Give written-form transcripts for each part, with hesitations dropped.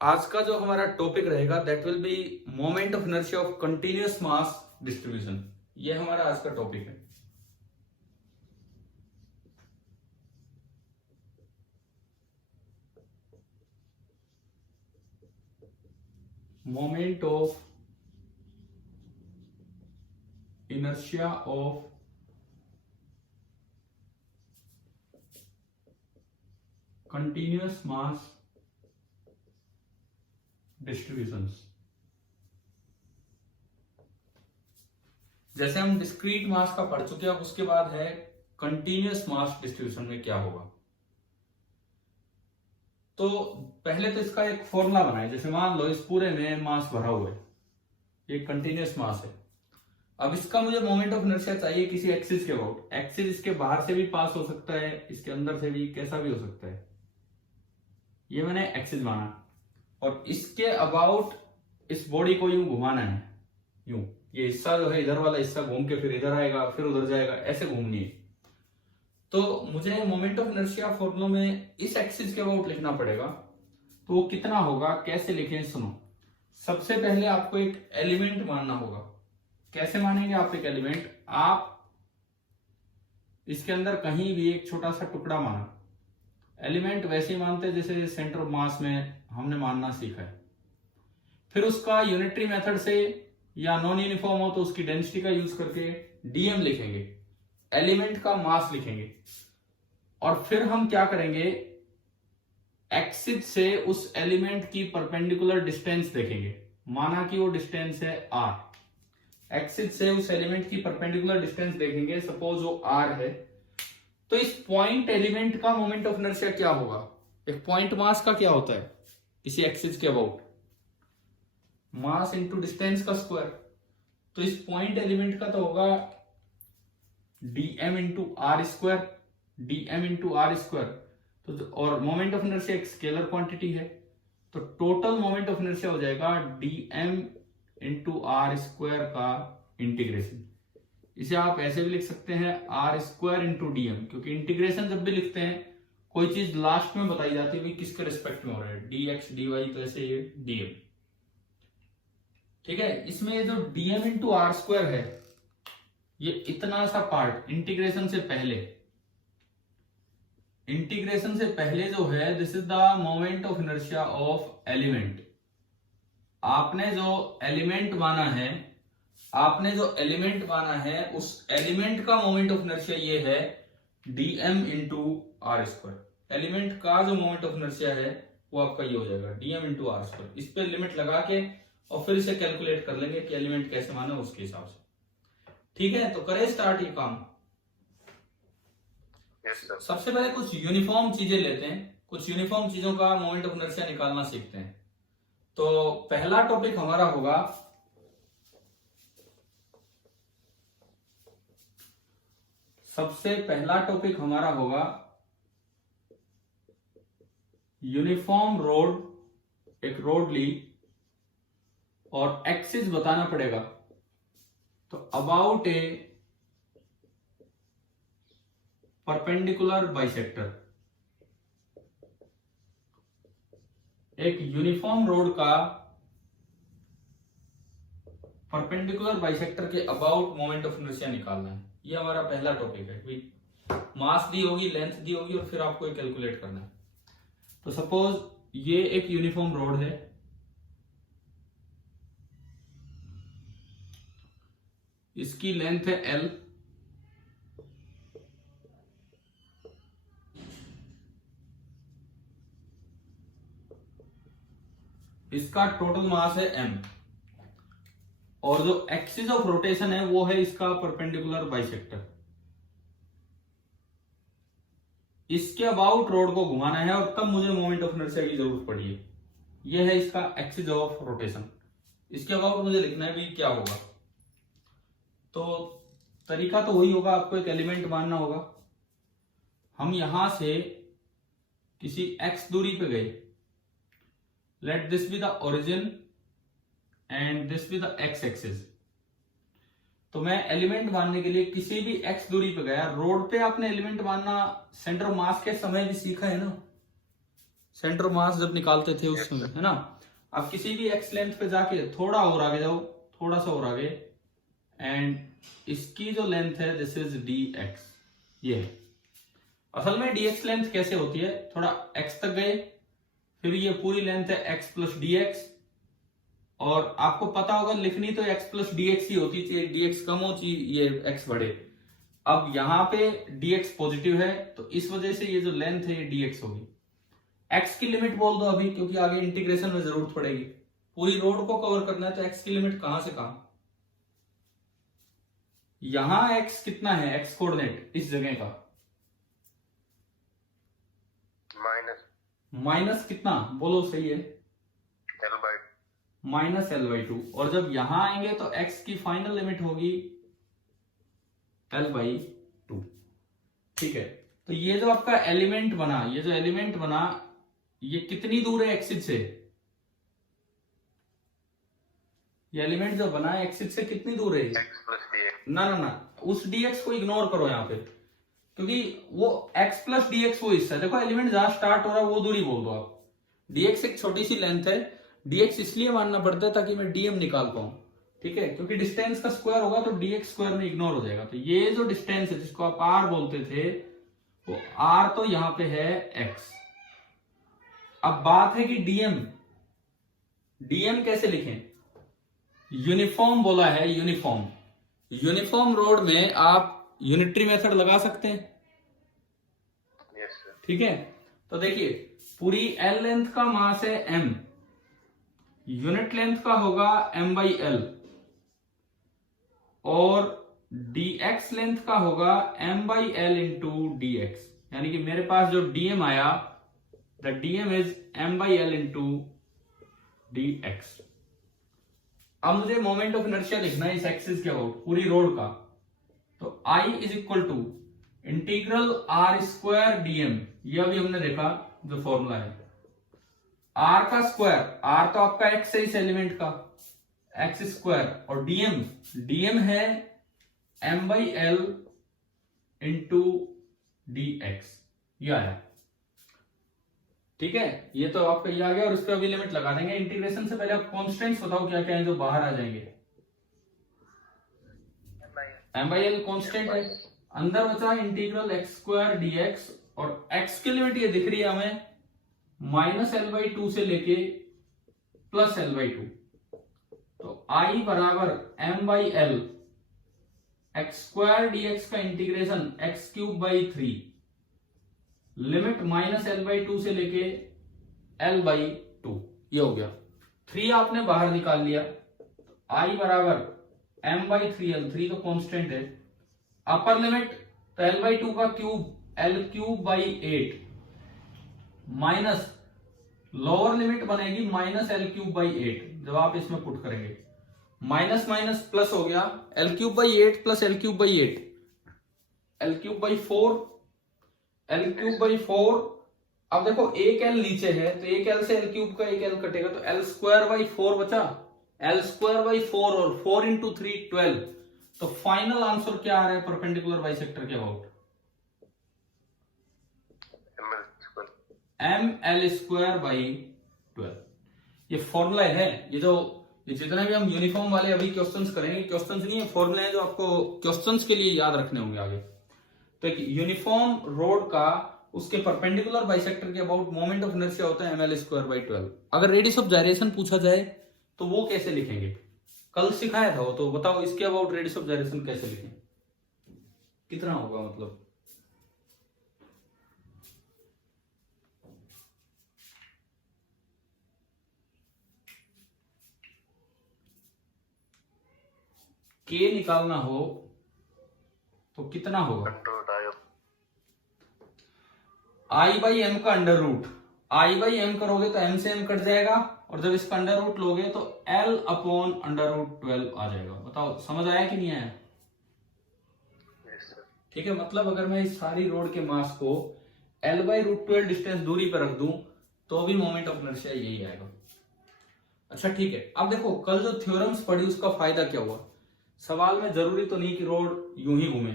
आज का जो हमारा टॉपिक रहेगा that will B moment of inertia of continuous mass distribution. ये हमारा आज का टॉपिक है। Moment of inertia of continuous mass distributions। जैसे हम डिस्क्रीट मास का पढ़ चुके हैं, अब उसके बाद है कंटिन्यूअस मास डिस्ट्रीब्यूशन में क्या होगा। तो पहले तो इसका एक फॉर्मूला बनाए। जैसे मान लो इस पूरे में मास भरा हुआ है, ये कंटिन्यूअस मास है। अब इसका मुझे मोमेंट ऑफ इनर्शिया चाहिए किसी एक्सिस के अबाउट। एक्सिस इसके बाहर से भी पास हो सकता है, इसके अंदर से भी, कैसा भी हो सकता है। ये मैंने एक्सिस माना और इसके अबाउट इस बॉडी को यूं घुमाना है, यूं। ये हिस्सा जो है इधर वाला हिस्सा घूम के फिर इधर आएगा, फिर उधर जाएगा, ऐसे घूमनी है। तो मुझे मोमेंट ऑफ इनर्शिया फॉर्मूला में इस एक्सिस के अबाउट लिखना पड़ेगा। तो वो कितना होगा, कैसे लिखें, सुनो। सबसे पहले आपको एक एलिमेंट मानना होगा। कैसे मानेंगे आप एक एलिमेंट? आप इसके अंदर कहीं भी एक छोटा सा टुकड़ा माना। एलिमेंट वैसे ही मानते हैं जैसे सेंटर ऑफ मास में हमने मानना सीखा है। फिर उसका यूनिटरी मेथड से या नॉन यूनिफॉर्म हो तो उसकी डेंसिटी का यूज करके डीएम लिखेंगे, एलिमेंट का मास लिखेंगे। और फिर हम क्या करेंगे, एक्सिस से उस एलिमेंट की परपेंडिकुलर डिस्टेंस देखेंगे। माना कि वो डिस्टेंस है आर। एक्सिस से उस एलिमेंट की परपेंडिकुलर डिस्टेंस देखेंगे, सपोज वो आर है। तो इस पॉइंट एलिमेंट का मोमेंट ऑफ इनर्शिया क्या होगा? एक पॉइंट मास का क्या होता है किसी एक्सिस के अबाउट? मास इंटू डिस्टेंस का स्क्वायर। तो इस पॉइंट एलिमेंट का तो होगा DM into R square, DM into R square. तो और मोमेंट ऑफ इनर्शिया एक स्केलर क्वांटिटी है, तो टोटल मोमेंट ऑफ इनर्शिया हो जाएगा डीएम इंटू आर स्क्वायर का इंटीग्रेशन। इसे आप ऐसे भी लिख सकते हैं आर स्क्वायर इंटू डीएम, क्योंकि इंटीग्रेशन जब भी लिखते हैं कोई चीज लास्ट में बताई जाती है किसके रिस्पेक्ट में हो रहा है, डीएक्स डीवाई, तो ऐसे ये डीएम। ठीक है, इसमें जो डीएम इंटू आर स्क्वायर है, ये इतना सा पार्ट इंटीग्रेशन से पहले, इंटीग्रेशन से पहले जो है, this is the moment of inertia of element. आपने जो एलिमेंट माना है, आपने जो एलिमेंट माना है, उस एलिमेंट का मोमेंट ऑफ इनर्शिया ये है DM into R square. Element का जो मोमेंट ऑफ इनर्शिया है वो आपका ये हो जाएगा डीएम इंटू आर स्क्वायर। इस पे लिमिट लगा के और फिर इसे कैलकुलेट कर लेंगे कि एलिमेंट कैसे माना उसके हिसाब से। ठीक है, तो करें स्टार्ट ये काम। सबसे पहले कुछ यूनिफॉर्म चीजें लेते हैं, कुछ यूनिफॉर्म चीजों का मोमेंट ऑफ इनर्शिया निकालना सीखते हैं। तो पहला टॉपिक हमारा होगा सबसे पहला टॉपिक हमारा होगा यूनिफॉर्म रोड। एक रोड ली और एक्सिस बताना पड़ेगा। तो अबाउट ए परपेंडिकुलर बाइसेक्टर। एक यूनिफॉर्म रोड का परपेंडिकुलर बाइसेक्टर के अबाउट मोमेंट ऑफ इनर्शिया निकालना है। ये हमारा पहला टॉपिक है। मास दी होगी, लेंथ दी होगी और फिर आपको कैलकुलेट करना है। तो सपोज ये एक यूनिफॉर्म रोड है, इसकी लेंथ है L, इसका टोटल मास है m, और जो एक्सिस ऑफ रोटेशन है वो है इसका परपेंडिकुलर बाइसेक्टर। इसके अबाउट रोड को घुमाना है और तब मुझे मोमेंट ऑफ इनर्शिया की जरूरत पड़ी है। ये है इसका एक्सिस ऑफ रोटेशन। इसके अबाउट मुझे लिखना है भी क्या होगा। तो तरीका तो वही होगा, आपको एक एलिमेंट मानना होगा। हम यहां से किसी x दूरी पे गए, let this be the origin and this be the x axis. तो मैं एलिमेंट मानने के लिए किसी भी x दूरी पे गया। रोड पे आपने एलिमेंट मानना सेंटर ऑफ मास के समय भी सीखा है ना। सेंटर मास जब निकालते थे उस समय, है ना। अब किसी भी एक्स लेंथ पे जाके थोड़ा और आगे जाओ, थोड़ा सा और आगे, एंड इसकी जो लेंथ है दिस इज डी एक्स। ये है असल में डी एक्स लेंथ कैसे होती है, थोड़ा एक्स तक गए, फिर ये पूरी लेंथ है एक्स प्लस डी एक्स, और आपको पता होगा लिखनी तो एक्स प्लस डी एक्स ही होती चाहिए, डी एक्स कम हो चाहिए, ये एक्स बढ़े। अब यहां पे डी एक्स पॉजिटिव है तो इस वजह से ये जो लेंथ है ये डी एक्स होगी। एक्स की लिमिट बोल दो अभी, क्योंकि आगे इंटीग्रेशन में जरूरत पड़ेगी, पूरी रोड को कवर करना है तो एक्स की लिमिट कहां से कहां। यहां एक्स कितना है, एक्स कोऑर्डिनेट इस जगह का माइनस कितना बोलो, सही है, माइनस एल बाई टू। और जब यहां आएंगे तो एक्स की फाइनल लिमिट होगी एल बाई टू। ठीक है, तो ये जो आपका एलिमेंट बना, ये जो एलिमेंट बना ये कितनी दूर है एक्सिस से, ये एलिमेंट जो बना है एक्सिस से कितनी दूर है, ना ना ना उस dx को इग्नोर करो यहाँ पे, क्योंकि वो x प्लस डी एक्स वो हिस्सा, देखो एलिमेंट जहां स्टार्ट हो रहा है वो दूरी बोल दो आप। dx एक छोटी सी लेंथ है, dx इसलिए मानना पड़ता है ताकि मैं dm निकाल पाऊं, ठीक है, क्योंकि डिस्टेंस का स्क्वायर होगा तो dx स्क्वायर में इग्नोर हो जाएगा। तो ये जो डिस्टेंस है जिसको आप r बोलते थे, वो r तो यहां पे है x। अब बात है कि dm कैसे लिखें, यूनिफॉर्म बोला है, यूनिफॉर्म रोड में आप यूनिटरी मेथड लगा सकते हैं, ठीक है। तो देखिए पूरी एल लेंथ का मास है m, यूनिट लेंथ का होगा m बाई एल, और dx लेंथ का होगा m by L into D x, यानी कि मेरे पास जो dm आया, the dm is m by L into D x. अब मुझे मोमेंट ऑफ इनर्शिया लिखना है इस एक्सिस के अबाउट पूरी रोड का, तो I is equal to integral R square DM, ये अभी हमने देखा जो फॉर्मूला है, r का स्क्वायर, r तो आपका x है इस एलिमेंट का, x स्क्वायर, और dm है m by L into D x, ये आया, ठीक है। ये तो आपका ये आ गया, और इस पर अभी लिमिट लगा देंगे। इंटीग्रेशन से पहले आप कॉन्स्टेंट्स बताओ क्या क्या है जो बाहर आ जाएंगे। m बाई एल कॉन्स्टेंट है, अंदर बचा integral x square D x, और x की लिमिट ये दिख रही है हमें माइनस एल बाई टू से लेके प्लस एल बाई टू, तो I बराबर m by L x square D x का integration x cube by three, limit minus L by two से लेके एल बाई टू, ये हो गया। 3 आपने बाहर निकाल लिया, I बराबर m by three L, three तो कांस्टेंट है, अपर लिमिट तो एल बाई टू का cube L cube by eight, minus lower limit बनेगी minus L cube by eight, जब आप इसमें पुट करेंगे माइनस माइनस प्लस हो गया, L cube by eight plus L cube by eight, L cube by four, L cube by four. अब देखो एक एल नीचे है तो एक एल से एल क्यूब का एक एल कटेगा, तो एल स्क्वायर बाई फोर बचा, एल स्क्वायर बाई फोर, और 4 इंटू 3 12। तो फाइनल आंसर क्या आ रहा है परपेंडिकुलर बाइसेक्टर के about, M L square by 12। ये फॉर्मूला है, ये जितने भी हम यूनिफॉर्म वाले अभी क्वेश्चंस करेंगे, क्वेश्चंस नहीं है, फॉर्मूला है जो आपको क्वेश्चंस के लिए याद रखने होंगे आगे। तो एक यूनिफॉर्म रोड का उसके परपेंडिकुलर बाइसेक्टर के अबाउट मोमेंट ऑफ इनर्शिया होता है एम एल स्क्वायर बाई 12। अगर रेडियस ऑफ जायरेशन पूछा जाए तो वो कैसे लिखेंगे, कल सिखाया था वो, तो बताओ इसके अबाउट रेडियस ऑफ जायरेशन कैसे लिखें, कितना होगा मतलब। के निकालना हो तो कितना होगा, आई बाई एम का under root, I by M करोगे तो एम से एम कट जाएगा, और जब इसका अंडर रूट लोगे तो एल अपॉन अंडर रूट 12 आ जाएगा। बताओ समझ आया कि नहीं आया, ठीक है। मतलब अगर मैं इस सारी रोड के मास को एल बाई रूट 12 डिस्टेंस दूरी पर रख दूं तो भी मोमेंट ऑफ इनर्शिया यही आएगा। अच्छा ठीक है, अब देखो कल जो थ्योरम्स पढ़ी उसका फायदा क्या हुआ, सवाल में जरूरी तो नहीं कि रोड यूं ही घूमे,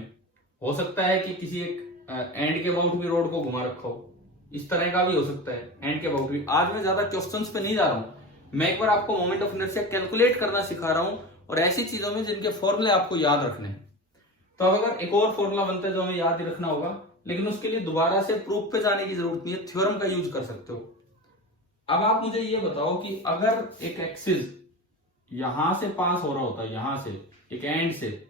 हो सकता है कि किसी एक एंड के अबाउट भी रोड को घुमा रखा हो, इस तरह का भी हो सकता है एंड के अबाउट भी। आज मैं ज्यादा क्वेश्चंस पे नहीं जा रहा हूं, मैं एक बार आपको मोमेंट ऑफ इनर्शिया कैलकुलेट करना सिखा रहा हूं और ऐसी चीजों में जिनके फॉर्मूले आपको याद रखने हैं। तो अब अगर एक और फॉर्मूला बनता है जो हमें याद ही रखना होगा, लेकिन उसके लिए दोबारा से प्रूफ पे जाने की जरूरत नहीं है, थ्योरम का यूज कर सकते हो। अब आप मुझे ये बताओ कि अगर एक एक्सिस यहां से पास हो रहा होता है, यहां से एक एंड से,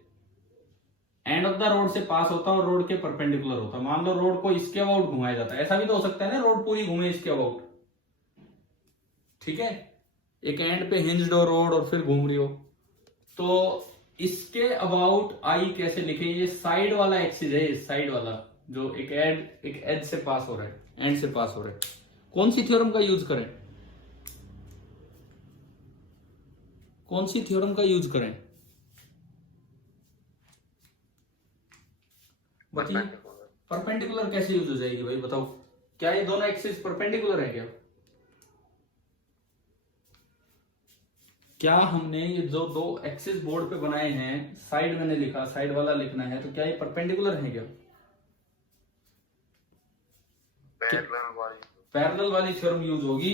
एंड ऑफ द रोड से पास होता है और रोड के परपेंडिकुलर होता है, मान लो रोड को इसके अबाउट घुमाया जाता है, ऐसा भी तो हो सकता है ना रोड पूरी घूमे इसके अबाउट, ठीक है, एक एंड पे हिंज्ड हो रोड और फिर घूम रही हो, तो इसके अबाउट आई कैसे लिखे? ये साइड वाला एक्सिस है, साइड वाला जो एक एज से पास हो रहा है, एंड से पास हो रहा है। कौन सी थ्योरम का यूज करें? कौन सी थ्योरम का यूज करें बताइए। परपेंडिकुलर कैसे यूज हो जाएगी भाई बताओ? क्या ये दोनों एक्सिस परपेंडिकुलर है क्या? क्या हमने ये जो दो एक्सिस बोर्ड पे बनाए हैं, साइड मैंने लिखा, साइड वाला लिखना है, तो क्या ये परपेंडिकुलर है क्या? पैरेलल वाली थ्योरम यूज होगी।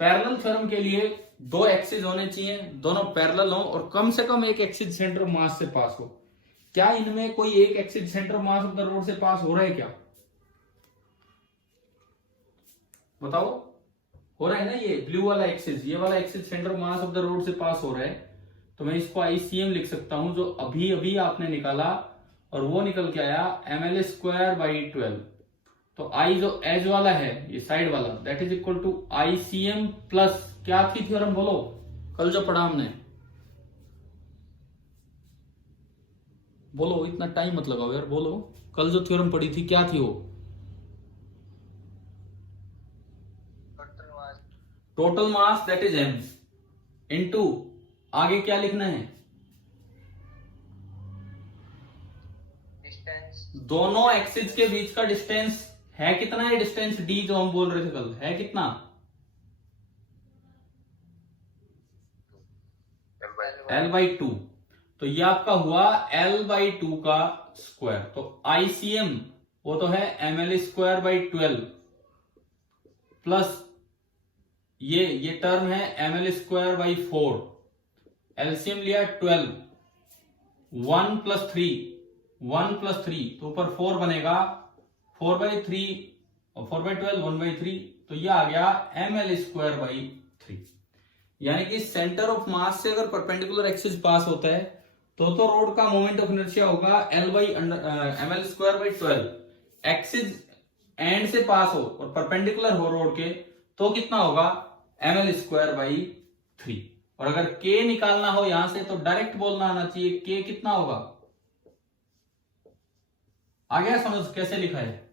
पैरेलल थ्योरम के लिए दो एक्सिस होने चाहिए, दोनों पैरेलल हो और कम से कम एक एक्सिस सेंटर ऑफ मास से पास हो। क्या इनमें कोई एक axis centre of mass of the road से पास हो रहा है क्या? बताओ, हो रहा है ना? ये ब्लू वाला एक्सिस, ये वाला axis centre of mass of the road से पास हो रहा है, तो मैं इसको आईसीएम लिख सकता हूं, जो अभी अभी आपने निकाला और वो निकल के आया ml²/12। तो आई जो एज वाला है, ये साइड वाला, that is equal to ICM plus क्या थी थ्योरम बोलो कल जो पढ़ा हमने? बोलो, इतना टाइम मत लगाओ यार, बोलो कल जो थ्योरम पढ़ी थी क्या थी वो? Total mass that is M into आगे क्या लिखना है? डिस्टेंस। दोनों एक्सिस के बीच का डिस्टेंस है कितना है? डिस्टेंस डी जो हम बोल रहे थे कल, है कितना? L/2। तो ये आपका हुआ L/2 का स्क्वायर। तो आईसीएम वो तो है ml²/12 प्लस ये टर्म है ml²/4, एलसीएम लिया 12, 1 + 3 तो ऊपर 4 बनेगा, 4/3 और 4/12 1/3, तो ये आ गया ml²/3। यानी कि सेंटर ऑफ मास से अगर परपेंडिकुलर एक्सिस पास होता है तो रोड का मोमेंट ऑफ इनर्शिया होगा ml²/12। एक्सिस एंड से पास हो और परपेंडिकुलर हो रोड के तो कितना होगा? ml²/3। और अगर k निकालना हो यहां से तो डायरेक्ट बोलना आना चाहिए, k कितना होगा? आ गया समझ कैसे लिखा है?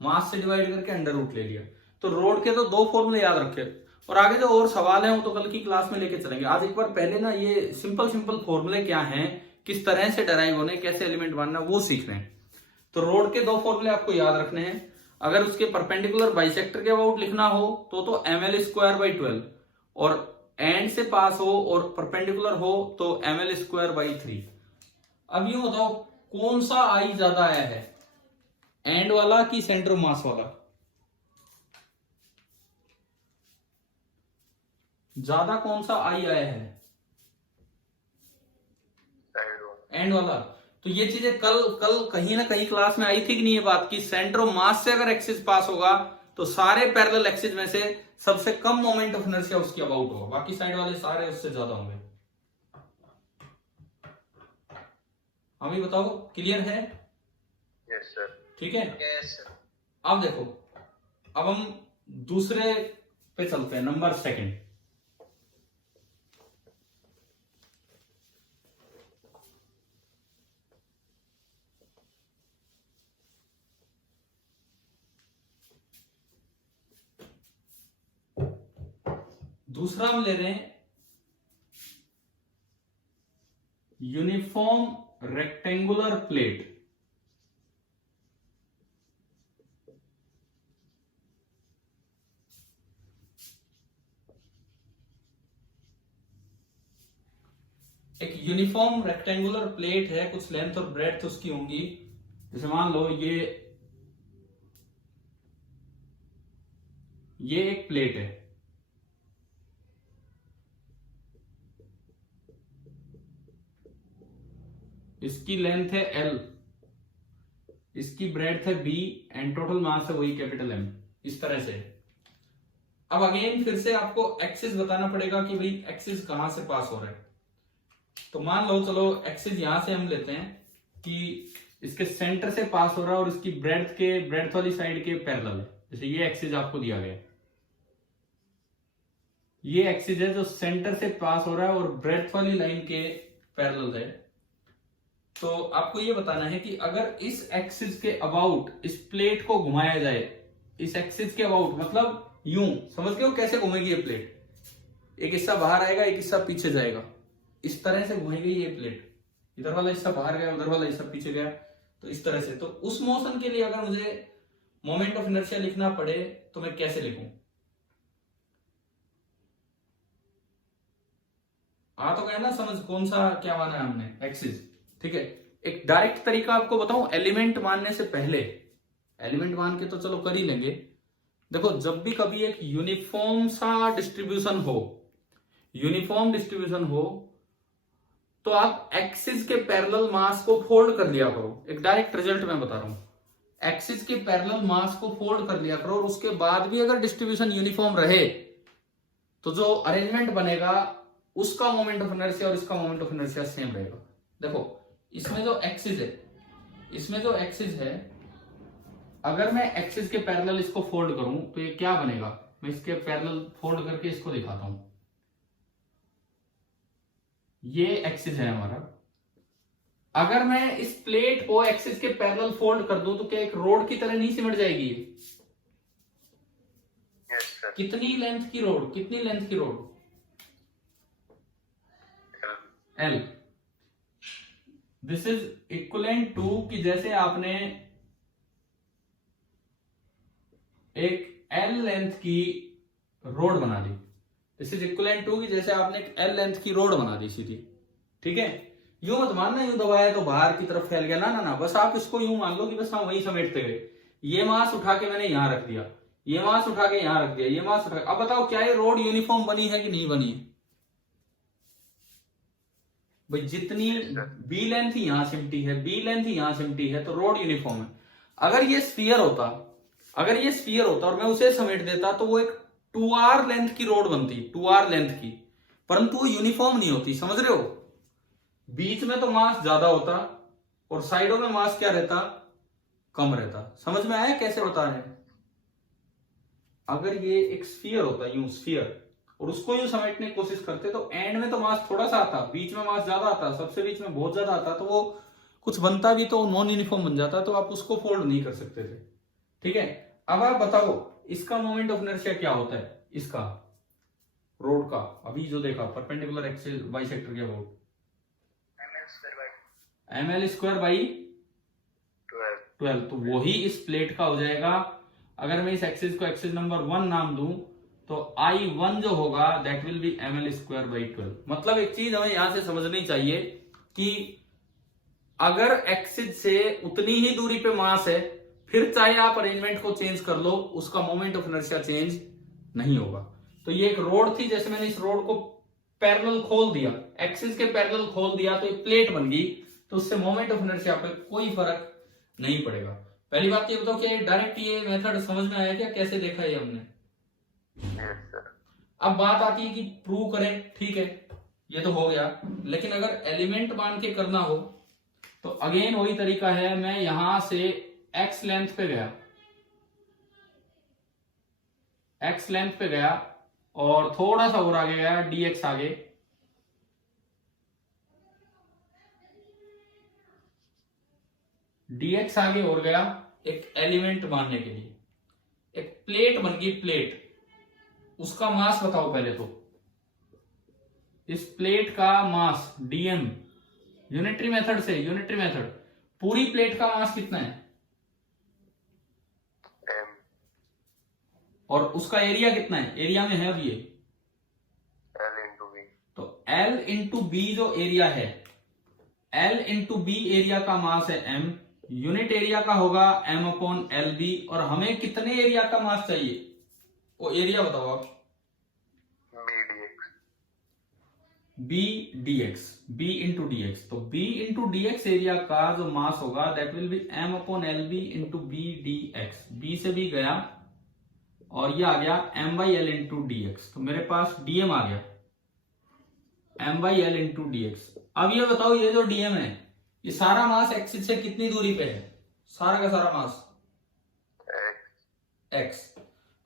मास से डिवाइड करके अंडर रूट ले लिया। तो रोड के तो दो फॉर्मूले याद रखे, और आगे जो और सवाल है वो तो कल की क्लास में लेके चलेंगे। आज एक बार पहले ना ये सिंपल फॉर्मूले क्या हैं, किस तरह से डराइव होने, कैसे एलिमेंट बनना, वो सीखना है। तो रोड के दो फॉर्मूले आपको याद रखने हैं। अगर उसके परपेंडिकुलर बाइसेक्टर के अबाउट लिखना हो तो ml²/12, और एंड से पास हो और परपेंडिकुलर हो तो ml²/3। अब ये बताओ कौन सा आई ज्यादा आया है, एंड वाला कि सेंटर ऑफ मास वाला? ज्यादा कौन सा आई आया है? एंड वाला। तो ये चीजें कल कहीं ना कहीं क्लास में आई थी कि नहीं ये बात, कि सेंटर ऑफ मास से अगर एक्सिस पास होगा तो सारे पैरेलल एक्सिस में से सबसे कम मोमेंट ऑफ इनर्शिया उसके अबाउट होगा, बाकी साइड वाले सारे उससे ज्यादा होंगे। हमें बताओ, क्लियर है? Yes sir. ठीक है। Yes sir. अब देखो, अब हम दूसरे पे चलते हैं, नंबर सेकंड। दूसरा हम ले रहे हैं यूनिफॉर्म रेक्टेंगुलर प्लेट। एक यूनिफॉर्म रेक्टेंगुलर प्लेट है, कुछ लेंथ और ब्रेड्थ उसकी होंगी। जैसे मान लो ये ये एक प्लेट है, इसकी लेंथ है L, इसकी ब्रेड्थ है B एंड टोटल मास है वही कैपिटल M। इस तरह से। अब अगेन फिर से आपको एक्सिस बताना पड़ेगा कि भाई एक्सिस कहां से पास हो रहा है। तो मान लो चलो एक्सिस यहां से हम लेते हैं कि इसके सेंटर से पास हो रहा है और इसकी ब्रेड्थ वाली साइड के पैरेलल है। जैसे ये एक्सिस आपको दिया गया है, ये एक्सिस है जो सेंटर से पास हो रहा है और ब्रेड्थ वाली लाइन के पैरेलल है। तो आपको ये बताना है कि अगर इस एक्सिस के अबाउट इस प्लेट को घुमाया जाए, इस एक्सिस के अबाउट मतलब यूं समझ गए हो कैसे घूमेगी ये प्लेट, एक हिस्सा बाहर आएगा एक हिस्सा पीछे जाएगा, इस तरह से घूमेगी ये प्लेट, इधर वाला हिस्सा बाहर गया उधर वाला हिस्सा पीछे गया, तो इस तरह से। तो उस मोशन के लिए अगर मुझे मोमेंट ऑफ इनर्शिया लिखना पड़े तो मैं कैसे लिखूं? तो गया ना समझ कौन सा क्या माना है हमने, एक्सिस। ठीक है, एक डायरेक्ट तरीका आपको बताऊं एलिमेंट मानने से पहले। एलिमेंट मान के तो चलो कर ही लेंगे। देखो जब भी कभी एक यूनिफॉर्म सा डिस्ट्रीब्यूशन हो, यूनिफॉर्म डिस्ट्रीब्यूशन हो, तो आप एक्सिस के पैरेलल मास को फोल्ड कर लिया करो। एक डायरेक्ट रिजल्ट मैं बता रहा हूं, एक्सिस के पैरेलल मास को फोल्ड कर लिया करो और उसके बाद भी अगर डिस्ट्रीब्यूशन यूनिफॉर्म रहे तो जो अरेंजमेंट बनेगा उसका मोमेंट ऑफ इनर्शिया और इसका मोमेंट ऑफ इनर्शिया सेम रहेगा। देखो इसमें जो एक्सिस है, इसमें जो एक्सिस है, अगर मैं एक्सिस के पैरेलल इसको फोल्ड करूं तो ये क्या बनेगा, मैं इसके पैरेलल फोल्ड करके इसको दिखाता हूं। ये एक्सिस है हमारा, अगर मैं इस प्लेट को एक्सिस के पैरेलल फोल्ड कर दूं तो क्या एक रोड की तरह नहीं सिमट जाएगी? Yes, sir. कितनी लेंथ की रोड, कितनी लेंथ की road? L। This is equivalent to कि जैसे आपने एक L लेंथ की रोड बना दी। दिस इज इक्वलेंट टू कि जैसे आपने एक L लेंथ की रोड बना दी सीधी। ठीक है, यूं मत मानना यूं दबाया तो बाहर की तरफ फैल गया, ना ना ना, बस आप इसको यूं मान लो कि बस हम वही समेटते गए। ये मास उठा के मैंने यहां रख दिया, ये मास उठा के यहां रख दिया, ये मास उठा के। अब बताओ क्या ये रोड यूनिफॉर्म बनी है कि नहीं बनी है? भाई जितनी बी लेंथ यहां सिमटी है, बी लेंथ यहां सिमटी है, तो रोड यूनिफॉर्म है। अगर ये स्फीयर होता, अगर ये स्फीयर होता और मैं उसे समेट देता तो वो एक 2r लेंथ की रोड बनती, 2r लेंथ की, परंतु वो यूनिफॉर्म नहीं होती। समझ रहे हो? बीच में तो मास ज्यादा होता और साइडों में मास क्या रहता, कम रहता। समझ में आया कैसे बता रहे हैं? अगर ये एक स्फीयर होता, यूं स्फीयर, और उसको यूं समेटने की कोशिश करते तो एंड में तो मास थोड़ा सा आता, बीच में मास ज्यादा आता, सबसे बीच में बहुत ज्यादा आता, तो वो कुछ बनता भी तो नॉन यूनिफॉर्म बन जाता, तो आप उसको फोल्ड नहीं कर सकते थे। ठीक है, अब आप बताओ इसका मोमेंट ऑफ इनर्शिया क्या होता है, इसका रोड का, अभी जो देखा परपेंडिकुलर एक्सिस बाइसेक्टर के अबाउट ml स्क्वायर बाई 12, तो वही इस प्लेट का हो जाएगा। अगर मैं इस एक्सिस को एक्सिस नंबर 1 नाम दूं तो I1 जो होगा that will B ml square by 12। मतलब एक चीज हमें यहां से समझनी चाहिए कि अगर एक्सिस से उतनी ही दूरी पे मास है, फिर चाहे आप अरेंजमेंट को चेंज कर लो, उसका मोमेंट ऑफ इनर्शिया चेंज नहीं होगा। तो ये एक रोड थी, जैसे मैंने इस रोड को पैरेलल खोल दिया, एक्सिस के पैरेलल खोल दिया तो ये प्लेट बन गई, तो उससे मोमेंट ऑफ इनर्शिया पे कोई फर्क नहीं पड़ेगा। पहली बात ये बताओ कि डायरेक्ट ये मेथड समझ में आया क्या, कैसे देखा ये हमने? Yes, sir. अब बात आती है कि प्रूव करें। ठीक है, ये तो हो गया, लेकिन अगर एलिमेंट मान के करना हो तो अगेन वही तरीका है। मैं यहां से x लेंथ पे गया, x लेंथ पे गया और थोड़ा सा और आगे गया, dx आगे, dx आगे और गया एक एलिमेंट मानने के लिए। एक प्लेट बन गई, प्लेट, उसका मास बताओ पहले तो। इस प्लेट का मास dm, यूनिटरी मेथड से, यूनिटरी मेथड, पूरी प्लेट का मास कितना है? M. और उसका एरिया कितना है? एरिया में है अब ये L into V. तो L इंटू बी जो एरिया है, L इंटू बी एरिया का मास है m, यूनिट एरिया का होगा m अपॉन एल बी। और हमें कितने एरिया का मास चाहिए? वो एरिया बताओ आप। B d x. B into D x, तो b into D x area का जो मास होगा that will be M upon L b into b d x. B से बी गया और ये आ गया M by L into D x, तो मेरे पास डीएम आ गया M by L into D x. अब ये बताओ ये जो डीएम है ये सारा मास एक्सिस से कितनी दूरी पे है? सारा का सारा मास एक्स।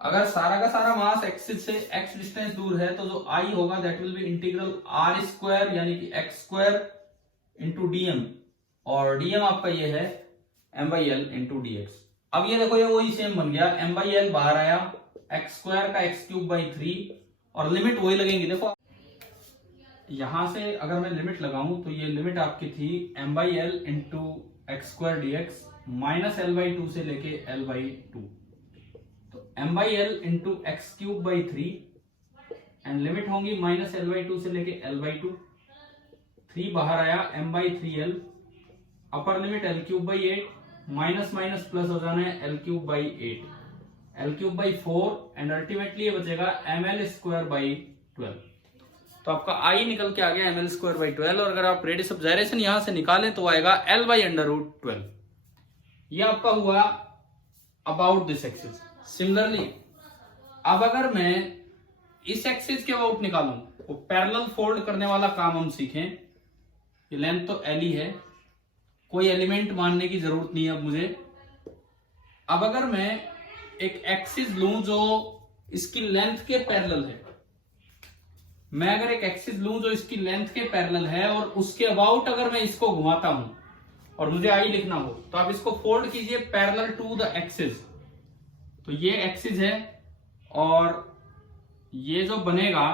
अगर सारा का सारा मास एक्सिस से एक्स डिस्टेंस दूर है तो जो आई होगा that will be integral R square यानी कि एक्स स्क्वायर इंटू डीएम, और डीएम आपका ये है M by L into D x. अब ये देखो ये वही सेम बन गया, एम बाई एल बाहर आया, एक्स स्क्वायर का एक्स क्यूब बाई 3 और लिमिट वही लगेंगी। देखो यहां से अगर मैं लिमिट लगाऊं तो ये लिमिट आपकी थी M by L into X square D X minus L by 2 से लेके एल बाई 2, तो M by L into X cube by 3 and limit होंगी माइनस एल बाई 2 से लेके एल बाई 2, 3 बाहर आया M by 3 L, upper limit L cube by 8 minus minus plus हो जाना है L cube by 8, L cube by 4 and ultimately ये बचेगा एम एल स्क्वायर बाई 12। तो आपका आई निकल के आ गया एम एल स्क्वायर बाई 12, और अगर आप रेडियस ऑफ जायरेशन यहां से निकालें तो आएगा एल बाई अंडर रूट 12। ये आपका हुआ अबाउट दिस एक्सिस। सिमिलरली अब अगर मैं इस एक्सिस के अबाउट निकालूं तो पैरेलल फोल्ड करने वाला काम हम सीखें। ये लेंथ तो एल ही है, कोई एलिमेंट मानने की जरूरत नहीं है अब मुझे। अब अगर मैं एक एक्सिस लूं जो इसकी लेंथ के पैरेलल है, मैं अगर एक एक्सिस लूं जो इसकी लेंथ के पैरेलल है और उसके अबाउट अगर मैं इसको घुमाता हूं और मुझे आई लिखना हो तो आप इसको फोल्ड कीजिए पैरेलल टू द एक्सिस। तो ये एक्सिस है और ये जो बनेगा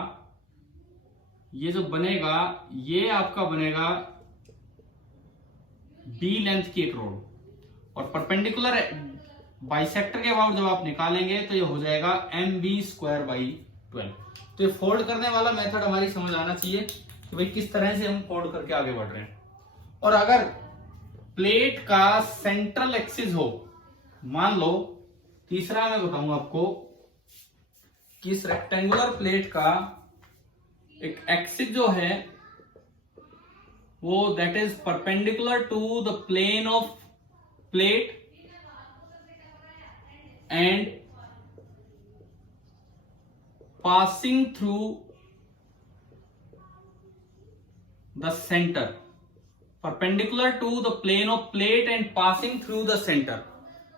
ये आपका बनेगा बी लेंथ की एक रोड, और परपेंडिकुलर बाइसेक्टर के अबाउट जब आप निकालेंगे तो ये हो जाएगा एम बी स्क्वायर बाई 12। तो ये फोल्ड करने वाला मेथड हमारी समझ आना चाहिए कि भाई किस तरह से हम फोल्ड करके आगे बढ़ रहे हैं। और अगर प्लेट का सेंट्रल एक्सिस हो, मान लो तीसरा मैं बताऊंगा आपको कि इस रेक्टेंगुलर प्लेट का एक एक्सिस जो है वो that is perpendicular to the plane of plate and passing through the center, perpendicular to the plane of plate and passing through the center।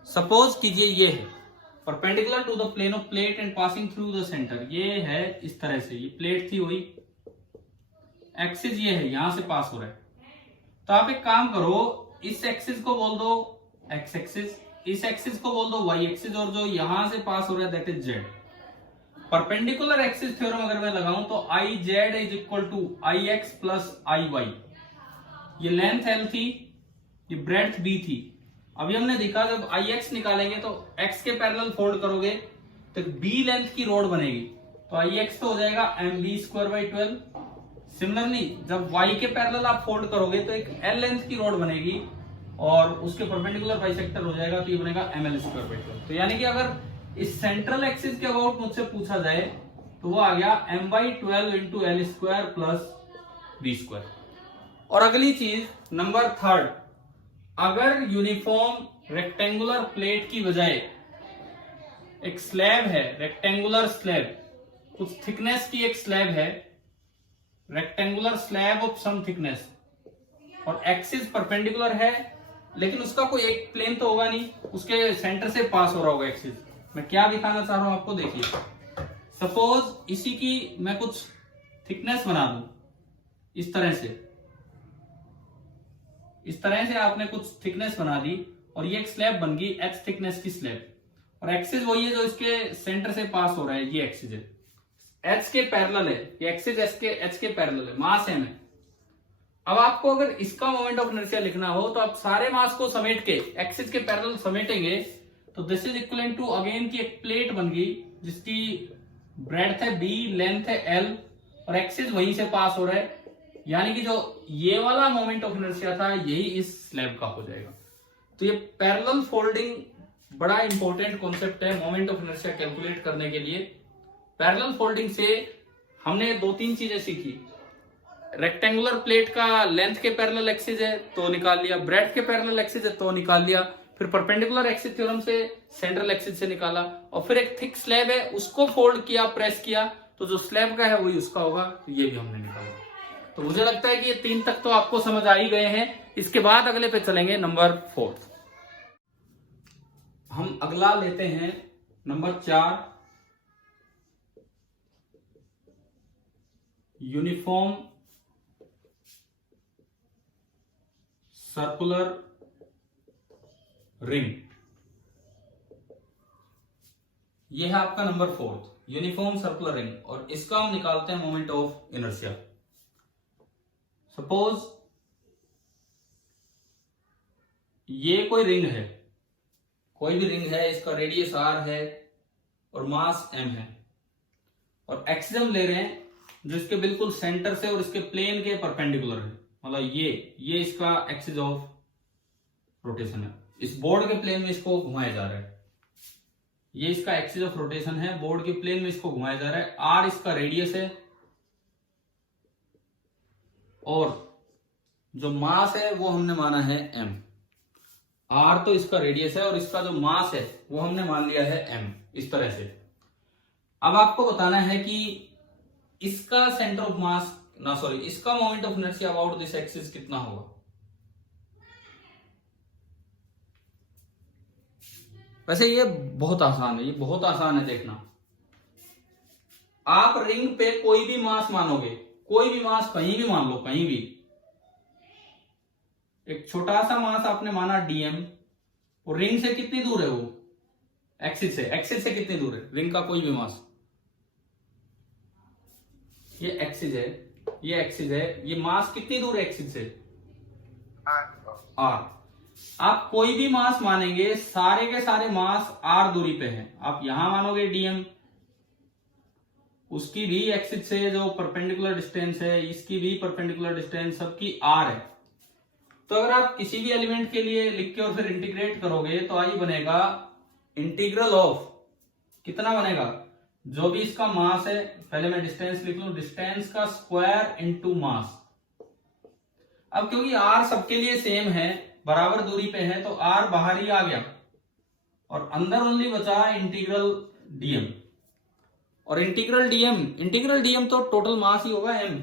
Suppose कीजिए ये है perpendicular to the plane of plate and passing through the center, ये है इस तरह से, ये plate थी वही, एक्सिस ये है यहां से पास हो रहा है। तो आप एक काम करो, इस एक्सिस को बोल दो एक्स एक्सिस, इस एक्सिस को बोल दो वाई एक्सिस, और जो यहां से पास हो रहा है that is Z. Perpendicular axis theorem अगर मैं लगाऊं तो I Z is equal to I X plus I Y. ये लेंथ एल थी, ये ब्रेड्थ बी थी। अभी हमने देखा जब आई एक्स निकालेंगे तो एक्स के पैरेलल फोल्ड करोगे तो बी लेंथ की रोड बनेगी, तो आई एक्स तो हो जाएगा M B square by 12। Similarly जब वाई के पैरेलल आप फोल्ड करोगे तो एक एल लेंथ की रोड बनेगी और उसके परपेंडिकुलर बाइसेक्टर हो जाएगा तो ये बनेगा एम एल स्क्वायर बाई 12। तो यानी कि अगर इस सेंट्रल एक्सिस के अबाउट मुझसे पूछा जाए तो वो आ गया M by 12 into L square plus B square. और अगली चीज नंबर 3, अगर यूनिफॉर्म रेक्टेंगुलर प्लेट की बजाय एक स्लैब है, रेक्टेंगुलर स्लैब, कुछ थिकनेस की एक स्लैब है, rectangular slab of some thickness, और एक्सिस परपेंडिकुलर है लेकिन उसका कोई एक प्लेन तो होगा नहीं, उसके सेंटर से पास हो रहा होगा एक्सिस। मैं क्या दिखाना चाह रहा हूं आपको, देखिए सपोज इसी की मैं कुछ थिकनेस बना दूं इस तरह से आपने कुछ थिकनेस बना दी और ये एक स्लैब बन गई एच थिकनेस की स्लैब, और एक्सिस वही है जो इसके सेंटर से पास हो रहा है, ये एक्सिस है, एच के पैरेलल है, ये एक्सिस एच के पैरेलल है, मास है। अब आपको अगर इसका मोमेंट ऑफ इनर्शिया लिखना हो तो आप सारे मास को समेट के एक्सिस के पैरेलल समेटेंगे तो this is equivalent to again की एक प्लेट बन गई जिसकी ब्रेड्थ है बी, लेंथ है एल, और एक्सिस वहीं से पास हो रहा है, यानी कि जो ये वाला मोमेंट ऑफ इनर्शिया था यही इस स्लैब का हो जाएगा। तो ये पैरेलल फोल्डिंग बड़ा इंपॉर्टेंट कॉन्सेप्ट है मोमेंट ऑफ इनर्शिया कैलकुलेट करने के लिए। पैरेलल फोल्डिंग से हमने 2-3 चीजें सीखी। रेक्टेंगुलर प्लेट का लेंथ के पैरेलल एक्सिस है तो निकाल लिया, ब्रेड्थ के पैरेलल एक्सिस है तो निकाल लिया, फिर परपेंडिकुलर एक्सिस थ्योरम से सेंट्रल एक्सिस से निकाला, और फिर एक थिक स्लैब है उसको फोल्ड किया, प्रेस किया, तो जो स्लैब का है वही उसका होगा, तो ये भी हमने निकाला। तो मुझे लगता है कि ये 3 तक तो आपको समझ आ ही गए हैं। इसके बाद अगले पे चलेंगे नंबर 4। हम अगला लेते हैं नंबर 4, यूनिफॉर्म सर्कुलर रिंग। यह है आपका नंबर 4, यूनिफॉर्म सर्कुलर रिंग, और इसका हम निकालते हैं मोमेंट ऑफ इनर्शिया। सपोज ये कोई रिंग है, कोई भी रिंग है, इसका रेडियस r है और मास m है, और एक्सिस हम ले रहे हैं जो इसके बिल्कुल सेंटर से और इसके प्लेन के परपेंडिकुलर है। मतलब ये इसका एक्सिस ऑफ रोटेशन है, इस बोर्ड के प्लेन में इसको घुमाया जा रहा है। ये इसका एक्सिस ऑफ रोटेशन है, बोर्ड के प्लेन में इसको घुमाया जा रहा है। r इसका रेडियस है, और जो मास है वो हमने माना है m। r तो इसका रेडियस है और इसका जो मास है वो हमने मान लिया है m। इस तरह से अब आपको बताना है कि इसका सेंटर ऑफ मास इसका moment of inertia about this axis कितना होगा। वैसे ये बहुत आसान है, ये बहुत आसान है देखना। आप रिंग पे कोई भी मास मानोगे, कोई भी मास कहीं भी मान लो, कहीं भी एक छोटा सा मास आपने माना dm, और रिंग से कितनी दूर है वो, एक्सिस से कितनी दूर है रिंग का कोई भी मास। ये एक्सिस है, ये एक्सिस है, ये मास कितनी दूर है एक्सिस से, r। आप कोई भी मास मानेंगे, सारे के सारे मास r दूरी पे हैं। आप यहां मानोगे dm, उसकी भी एक्सिस से जो परपेंडिकुलर डिस्टेंस है, इसकी भी परपेंडिकुलर डिस्टेंस, सबकी r है। तो अगर आप किसी भी एलिमेंट के लिए लिख के और फिर इंटीग्रेट करोगे तो आई बनेगा इंटीग्रल ऑफ, कितना बनेगा, जो भी इसका मास है, पहले मैं डिस्टेंस लिख लूं, डिस्टेंस का स्क्वायर इनटू मास। अब क्योंकि r सबके लिए सेम है, बराबर दूरी पे है, तो r बाहर ही आ गया और अंदर ओनली बचा इंटीग्रल dm। और इंटीग्रल dm तो टोटल मास ही होगा m।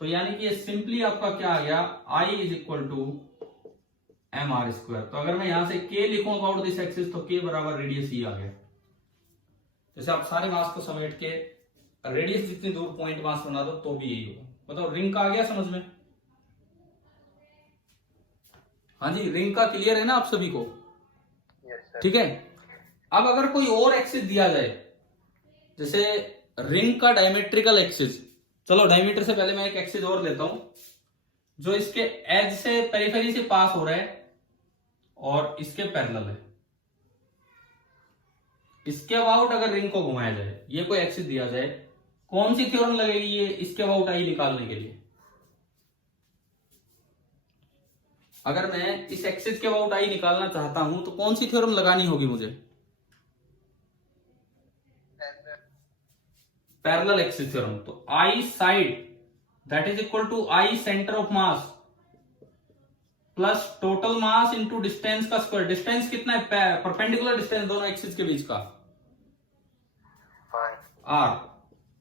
तो यानी कि सिंपली आपका क्या आ गया, I is equal to mr²। तो अगर मैं यहां से k लिखूं अबाउट दिस एक्सिस, तो k बराबर रेडियस ही आ गया। जैसे आप सारे मास को समेट के रेडियस जितनी दूर पॉइंट मास बना दो तो भी यही होगा। बताओ रिंग का आ गया समझ में? हाँ जी, रिंग का क्लियर है ना आप सभी को? ठीक है। अब अगर कोई और एक्सिस दिया जाए, जैसे रिंग का डायमेट्रिकल एक्सिस, चलो डायमीटर से पहले मैं एक एक्सिस और लेता हूं जो इसके एज से, पेरिफेरी से पास हो रहा है और इसके पैरेलल है। इसके अबाउट अगर रिंग को घुमाया जाए, ये कोई एक्सिस दिया जाए, कौन सी थ्योरम लगेगी ये इसके अबाउट आई निकालने के लिए? अगर मैं इस एक्सिस के अबाउट आई निकालना चाहता हूं तो कौन सी थ्योरम लगानी होगी मुझे? Parallel axis theorem. तो I side that is equal to I centre of mass plus total mass into distance का स्क्वायर। डिस्टेंस कितना है, परपेंडिकुलर डिस्टेंस दोनों एक्सिस के बीच का, r।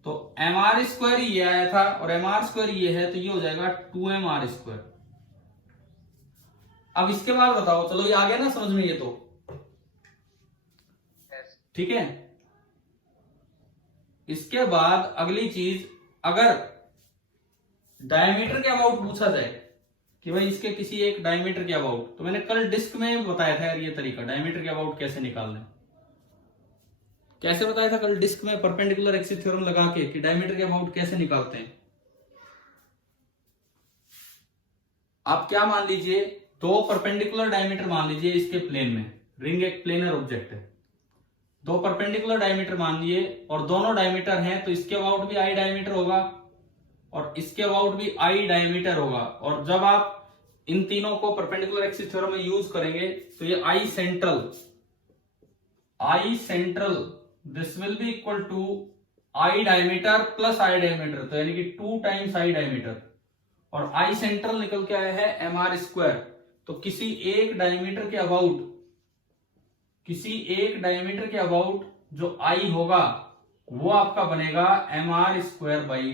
तो mr² ये आया था और mr² ये है, तो ये हो जाएगा 2mr²। अब इसके बाद बताओ, चलो ये आ गया ना समझ में, ये तो ठीक है। इसके बाद अगली चीज, अगर डायमीटर के अबाउट पूछा जाए कि भाई इसके किसी एक डायमीटर के अबाउट, तो मैंने कल डिस्क में बताया था यार ये तरीका, डायमीटर के अबाउट कैसे निकालना है। कैसे बताया था कल डिस्क में, परपेंडिकुलर एक्सिस थ्योरम लगा के, कि डायमीटर के अबाउट कैसे निकालते हैं। आप क्या मान लीजिए, 2 परपेंडिकुलर डायमीटर मान लीजिए इसके प्लेन में, रिंग एक प्लेनर ऑब्जेक्ट है, 2 परपेंडिकुलर डायमीटर मान लिए और दोनों डायमीटर हैं, तो इसके अबाउट भी आई डायमीटर होगा और इसके अबाउट भी आई डायमीटर होगा। और जब आप इन तीनों को परपेंडिकुलर एक्सिस थ्योरम में यूज करेंगे तो ये I central I central this will be equal to I diameter plus I diameter, तो यानी कि 2 टाइम्स आई डायमीटर, और आई सेंट्रल निकल के आया है एम आर स्क्वायर। तो किसी एक डायमीटर के अबाउट जो आई होगा वो आपका बनेगा एम आर स्क्वायर बाई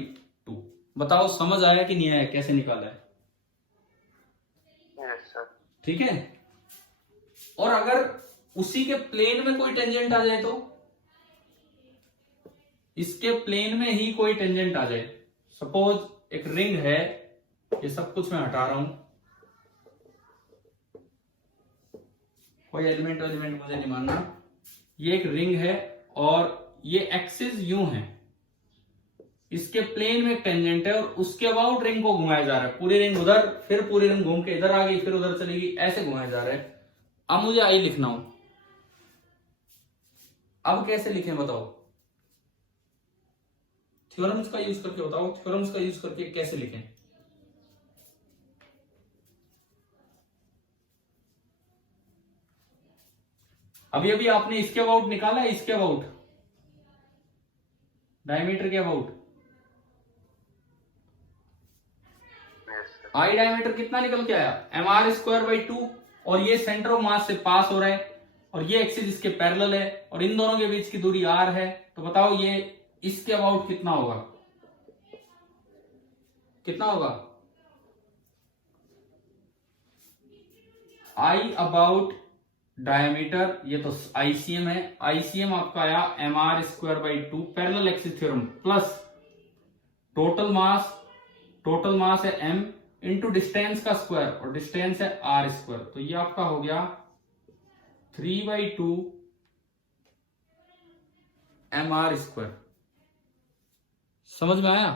2। बताओ समझ आया कि नहीं आया, कैसे निकाला है? ठीक है। और अगर उसी के प्लेन में कोई टेंजेंट आ जाए, तो इसके प्लेन में ही कोई टेंजेंट आ जाए, सपोज एक रिंग है, ये सब कुछ मैं हटा रहा हूं, कोई एलिमेंट मुझे नहीं मानना, ये एक रिंग है और ये एक्सिस यूं है, इसके प्लेन में एक टेंजेंट है और उसके अबाउट रिंग को घुमाया जा रहा है, पूरी रिंग उधर, फिर पूरी रिंग घूम के इधर आ गई, फिर उधर चलेगी, ऐसे घुमाया जा रहा है। अब मुझे आई लिखना हो, अब कैसे लिखें बताओ? थ्योरम्स का यूज करके बताओ, थ्योरम्स का यूज करके कैसे लिखें? अभी अभी आपने इसके अबाउट निकाला है, इसके अबाउट डायमीटर के अबाउट आई डायमीटर कितना निकल के आया? एम आर स्क्वायर बाई 2, और ये सेंटर ऑफ मास से पास हो रहा है और ये एक्सिस इसके पैरेलल है और इन दोनों के बीच की दूरी r है। तो बताओ ये इसके अबाउट कितना होगा? कितना होगा? आई अबाउट डायमीटर, ये तो आईसीएम है, आईसीएम आपका आया M R square by 2 parallel axis theorem plus total mass है m इंटू डिस्टेंस का स्क्वायर, और डिस्टेंस है r स्क्वायर, तो ये आपका हो गया 3/2 एम आर स्क्वायर। समझ में आया?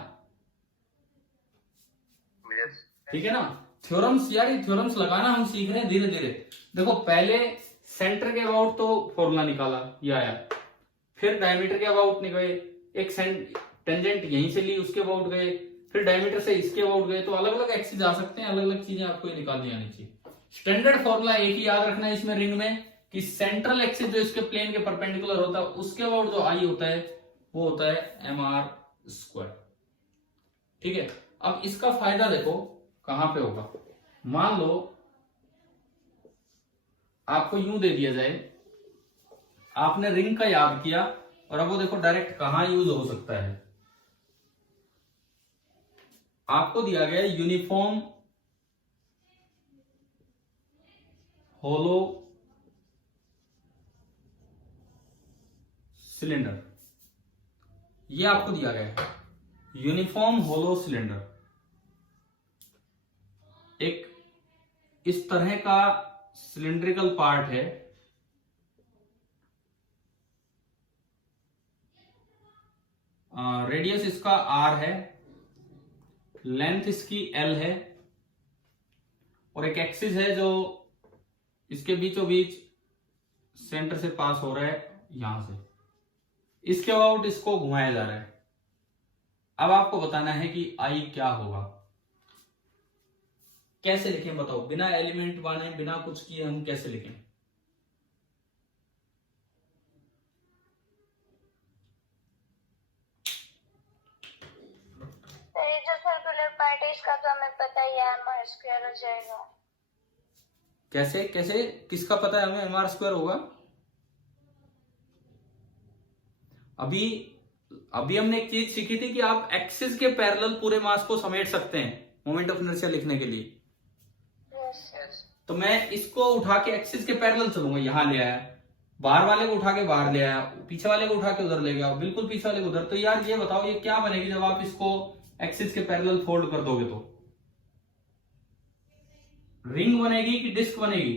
ठीक है ना? थ्योरम्स यार, ये थ्योरम्स लगाना हम सीख रहे हैं धीरे धीरे। देखो पहले सेंटर के अबाउट तो फॉर्मूला निकाला, ये आया, फिर डायमीटर के अबाउट निकले, एक टेंजेंट यहीं से ली, उसके अबाउट गए, फिर डायमीटर से इसके अबाउट गए, तो अलग अलग एक्सिस आ सकते हैं, अलग अलग चीजें आपको ये निकालनी आनी चाहिए। स्टैंडर्ड फॉर्मूला एक ही याद रखना है इसमें रिंग में, कि सेंट्रल एक्सिस जो इसके प्लेन के परपेंडिकुलर होता है उसके अबाउट जो आई होता है वो होता है एम आर स्क्वायर। ठीक है। अब इसका फायदा देखो कहां पे होगा। मान लो आपको यूं दे दिया जाए, आपने रिंग का याद किया, और अब वो देखो डायरेक्ट कहां यूज हो सकता है। आपको दिया गया यूनिफॉर्म होलो सिलेंडर, ये आपको दिया गया है यूनिफॉर्म होलो सिलेंडर, एक इस तरह का सिलिंड्रिकल पार्ट है, रेडियस इसका r है, लेंथ इसकी l है, और एक एक्सिस है जो इसके बीचों बीच सेंटर से पास हो रहा है, यहां से इसके अबाउट इसको घुमाया जा रहा है। अब आपको बताना है कि I क्या होगा। कैसे लिखें बताओ? बिना एलिमेंट बने, बिना कुछ किए हम कैसे लिखें? जो सर्कुलर पार्ट है इसका तो हमें पता ही है, एम आर स्क्वायर हो जाएगा। कैसे कैसे किसका पता है हमें? एम आर स्क्वायर होगा। अभी हमने एक चीज सीखी थी कि आप एक्सिस के पैरेलल पूरे मास को समेट सकते हैं मोमेंट ऑफ इनर्शिया लिखने के लिए। तो मैं इसको उठा के एक्सिस के पैरेलल चलूंगा, यहां ले आया, बाहर वाले को उठा के बाहर ले आया, पीछे वाले को उठा के उधर ले गया, बिल्कुल पीछे वाले को उधर। तो यार ये बताओ ये क्या बनेगी जब आप इसको एक्सिस के पैरेलल फोल्ड कर दोगे? तो रिंग बनेगी कि डिस्क बनेगी?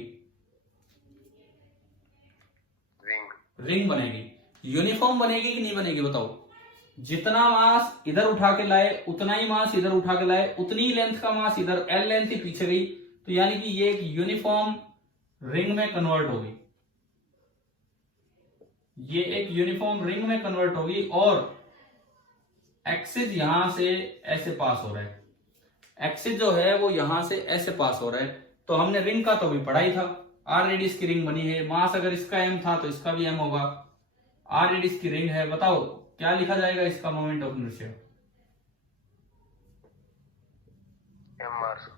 रिंग बनेगी। यूनिफॉर्म बनेगी कि नहीं बनेगी बताओ? जितना मास इधर उठा के लाए उतना ही मास इधर उठा के लाए, उतनी ही लेंथ का मास इधर, एल लेंथ ही पीछे गई, तो यानी कि ये एक यूनिफॉर्म रिंग में कन्वर्ट होगी, ये एक यूनिफॉर्म रिंग में कन्वर्ट होगी, और एक्सिस यहां से ऐसे पास हो रहा है, एक्सिस जो है वो यहां से ऐसे पास हो रहा है। तो हमने रिंग का तो भी पढ़ा ही था, आर रेडियस की रिंग बनी है, मास अगर इसका m था तो इसका भी m होगा, आर रेडियस की रिंग है, बताओ क्या लिखा जाएगा इसका मोमेंट ऑफ इनर्शिया? mr।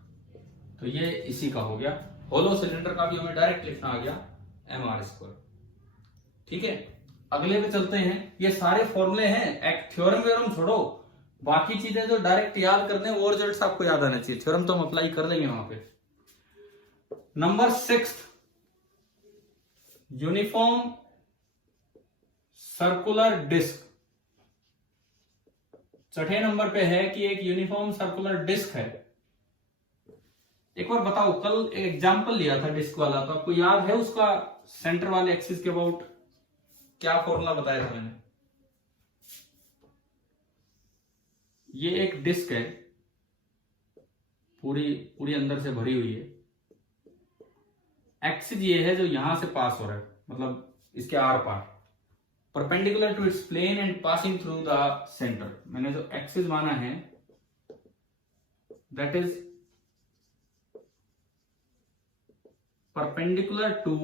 तो ये इसी का हो गया। होलो सिलेंडर का भी हमें डायरेक्ट लिखना आ गया mr²। ठीक है, अगले पे चलते हैं। ये सारे फॉर्मूले हैं, एक थ्योरम व्योरम छोड़ो, बाकी चीजें जो डायरेक्ट याद करते हैं वो रिजल्ट आपको याद आना चाहिए। थ्योरम तो हम अप्लाई कर लेंगे वहां पे। Number 6, uniform circular disc. छठे नंबर पे है कि एक यूनिफॉर्म सर्कुलर डिस्क है। एक बार बताओ, कल एग्जांपल लिया था डिस्क वाला, तो आपको याद है उसका सेंटर वाले एक्सिस के अबाउट क्या फॉर्मूला बताया था मैंने? ये एक डिस्क है, पूरी पूरी अंदर से भरी हुई है। एक्सिस ये है जो यहां से पास हो रहा है, मतलब इसके आर पार, perpendicular to its plane and passing through the centre. मैंने जो एक्सिस माना है that is perpendicular to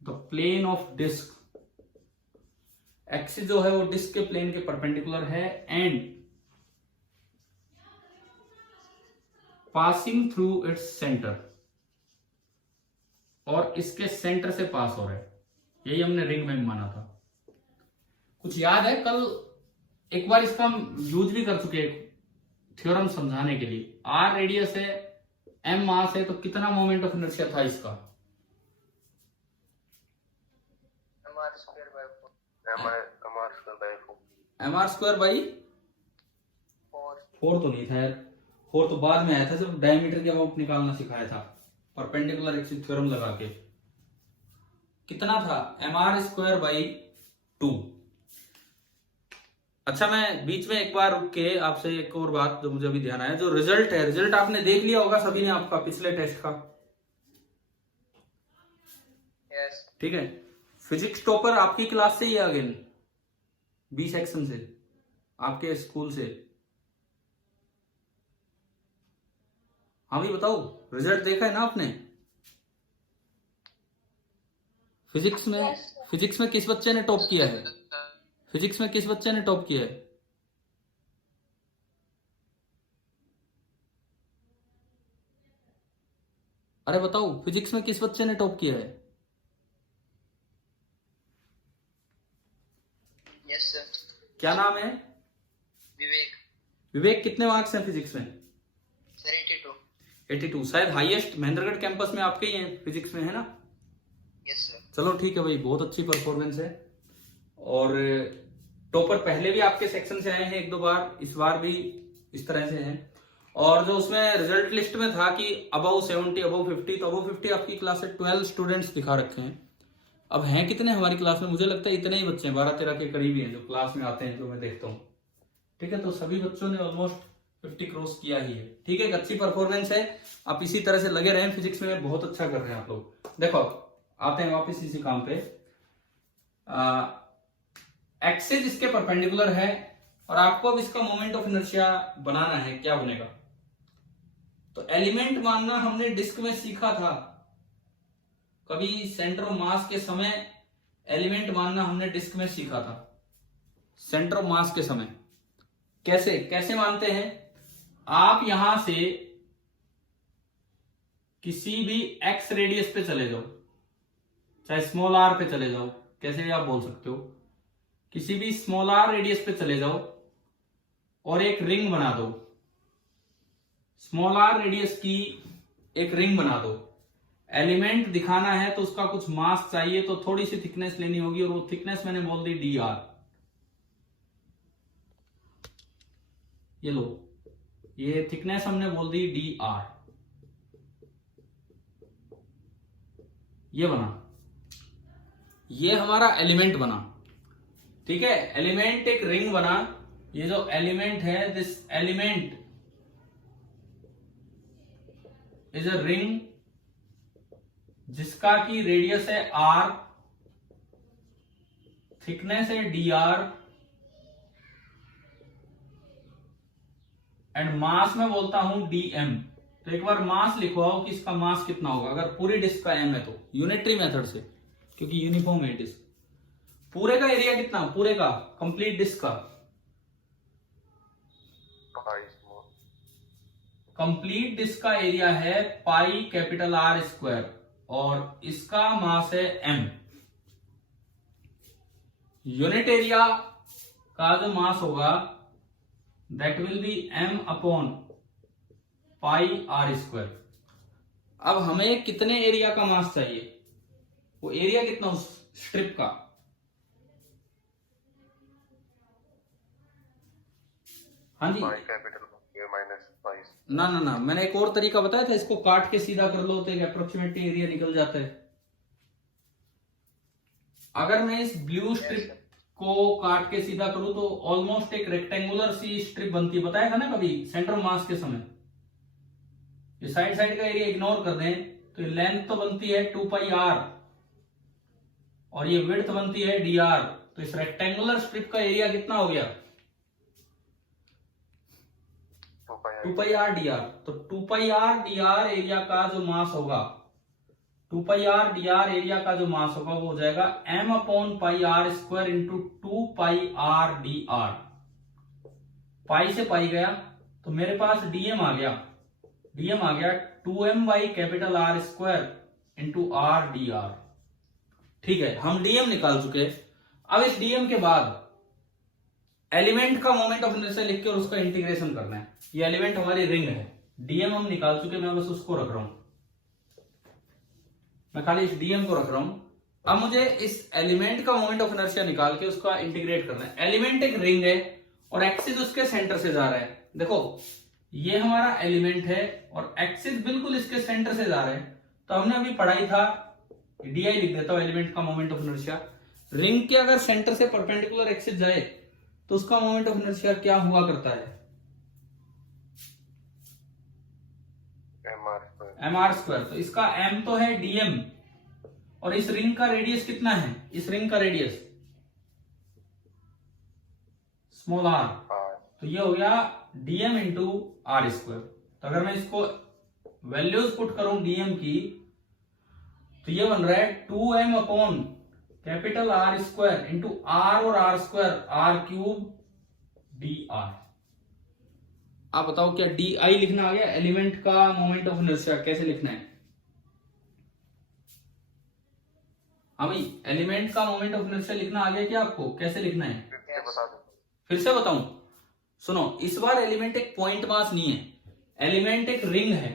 the plane of disc. Axis जो है वो डिस्क के प्लेन के परपेंडिकुलर है and passing through its centre, और इसके सेंटर से पास हो रहा है। यही हमने रिंग में माना था। कुछ याद है? कल एक बार इसका हम यूज भी कर चुके हैं थ्योरम समझाने के लिए। आर रेडियस है, एम मास है, तो कितना मोमेंट ऑफ इनर्शिया था इसका? mr²/4 तो नहीं था यार, 4 तो बाद में आया था जब डायमीटर के अबाउट निकालना सिखाया था परपेंडिकुलर एक्सिस थ्योरम लगा के। कितना था? mr²/2। अच्छा, मैं बीच में एक बार रुक के आपसे एक और बात जो मुझे अभी ध्यान आया, जो रिजल्ट है, रिजल्ट आपने देख लिया होगा सभी ने आपका पिछले टेस्ट का। यस। ठीक है, फिजिक्स टॉपर आपकी क्लास से ही आ गए, बी सेक्शन से, आपके स्कूल से। हाँ भी बताओ, रिजल्ट देखा है ना आपने? फिजिक्स में Yes, फिजिक्स में किस बच्चे ने टॉप किया है? फिजिक्स में किस बच्चे ने टॉप किया है? अरे बताओ, फिजिक्स में किस बच्चे ने टॉप किया है? Yes sir. क्या नाम है? विवेक। विवेक, कितने मार्क्स हैं फिजिक्स में? सर 82। 82। शायद हाईएस्ट महेंद्रगढ़ कैंपस में आपके ही हैं फिजिक्स में, है ना? Yes sir. चलो ठीक है भाई, बहुत अच्छी परफॉर्मेंस है। और टॉपर पहले भी आपके सेक्शन से आए हैं एक दो बार, इस बार भी इस तरह से हैं। और जो उसमें रिजल्ट लिस्ट में था कि अबव 70, अबव 50, तो अबव 50 आपकी क्लास से 12 स्टूडेंट्स दिखा रखे हैं। अब हैं कितने हमारी क्लास में? मुझे लगता है इतने ही बच्चे हैं, 12-13 के करीब ही हैं जो क्लास में आते हैं, जो मैं देखता हूँ। ठीक है, तो सभी बच्चों ने ऑलमोस्ट 50 क्रॉस किया ही है। ठीक है, एक अच्छी परफॉर्मेंस है। आप इसी तरह से लगे रहें, फिजिक्स में बहुत अच्छा कर रहे हैं आप लोग। देखो, आते हैं वापस इसी काम पे। एक्सिस इसके परपेंडिकुलर है और आपको अब इसका मोमेंट ऑफ इनर्शिया बनाना है। क्या बनेगा? तो एलिमेंट मानना हमने डिस्क में सीखा था, कभी सेंटर ऑफ मास के समय एलिमेंट मानना हमने डिस्क में सीखा था। सेंटर ऑफ मास के समय कैसे कैसे मानते हैं? आप यहां से किसी भी एक्स रेडियस पे चले जाओ, चाहे स्मॉल आर पे चले जाओ, कैसे भी आप बोल सकते हो, किसी भी स्मॉल आर रेडियस पे चले जाओ और एक रिंग बना दो। स्मॉल आर रेडियस की एक रिंग बना दो। एलिमेंट दिखाना है तो उसका कुछ मास चाहिए, तो थोड़ी सी थिकनेस लेनी होगी, और वो थिकनेस मैंने बोल दी डी आर। ये लो, ये थिकनेस हमने बोल दी डी आर। ये बना, ये हमारा एलिमेंट बना। ठीक है, एलिमेंट एक रिंग बना। ये जो एलिमेंट है, this element is a ring जिसका की रेडियस है आर, थिकनेस है डी आर, एंड मास में बोलता हूं डी एम। तो एक बार मास लिखवाओ कि इसका मास कितना होगा अगर पूरी डिस्क का m है तो, यूनिटरी मेथड से, क्योंकि यूनिफॉर्म है डिस्क। पूरे का एरिया कितना, पूरे का कंप्लीट डिस्क का कंप्लीट डिस्क का एरिया है पाई कैपिटल R स्क्वायर और इसका मास है m। यूनिट एरिया का जो मास होगा that will B m upon pi R square. अब हमें कितने एरिया का मास चाहिए, वो एरिया कितना उस स्ट्रिप का, हाँ जी ना ना ना, मैंने एक और तरीका बताया था, इसको काट के सीधा कर लो तो एक अप्रोक्सीमेटली एरिया निकल जाता है। अगर मैं इस ब्लू स्ट्रिप को काट के सीधा करूं तो ऑलमोस्ट एक रेक्टेंगुलर सी स्ट्रिप बनती है, बताया था ना कभी सेंटर मास के समय। ये साइड साइड का एरिया इग्नोर कर दें तो ये लेंथ तो बनती है 2 पाई r और ये विड्थ बनती है dr। तो इस रेक्टेंगुलर स्ट्रिप का एरिया कितना हो गया, 2 पाई r dr। तो 2 पाई r dr एरिया का जो मास होगा, 2 पाई r dr एरिया का जो मास होगा वो हो जाएगा m upon pi r square into 2 पाई r dr। पाई से पाई गया तो मेरे पास dm आ गया, 2m by capital R square into r dr। ठीक है, हम dm निकाल चुके। अब इस dm के बाद एलिमेंट का मोमेंट ऑफ इनर्शिया लिख के और उसका इंटीग्रेशन करना है। ये एलिमेंट हमारी रिंग है, dm हम निकाल चुके, मैं बस उसको रख रहा हूं, मैं खाली इस dm को रख रहा हूं। अब मुझे इस एलिमेंट का मोमेंट ऑफ इनर्शिया निकाल के उसका इंटीग्रेट करना है। एलिमेंट एक रिंग है और एक्सिस उसके सेंटर से जा रहा है। देखो ये हमारा एलिमेंट है और एक्सिस बिल्कुल इसके सेंटर से जा रहे हैं। तो हमने अभी पढ़ाई था, डी आई लिख देता हूं, एलिमेंट का मोमेंट ऑफ इनर्शिया। रिंग के अगर सेंटर से परपेंडिकुलर एक्सिस जाए तो उसका मोमेंट ऑफ इनर्शिया क्या हुआ करता है, mr स्क्वायर। तो इसका m तो है dm और इस रिंग का रेडियस कितना है, इस रिंग का रेडियस स्मॉल r, तो ये हो गया dm इंटू आर स्क्वायर। तो अगर मैं इसको वैल्यूज पुट करूं dm की तो ये बन रहा है 2m upon capital R square into r और r square r cube dr। आप बताओ क्या di लिखना आ गया, एलिमेंट का मोमेंट ऑफ इनर्शिया कैसे लिखना है। हाँ भाई, एलिमेंट का मोमेंट ऑफ इनर्शिया लिखना आ गया क्या आपको, कैसे लिखना है फिर से बताऊं। सुनो, इस बार एलिमेंट एक पॉइंट मास नहीं है, एलिमेंट एक रिंग है।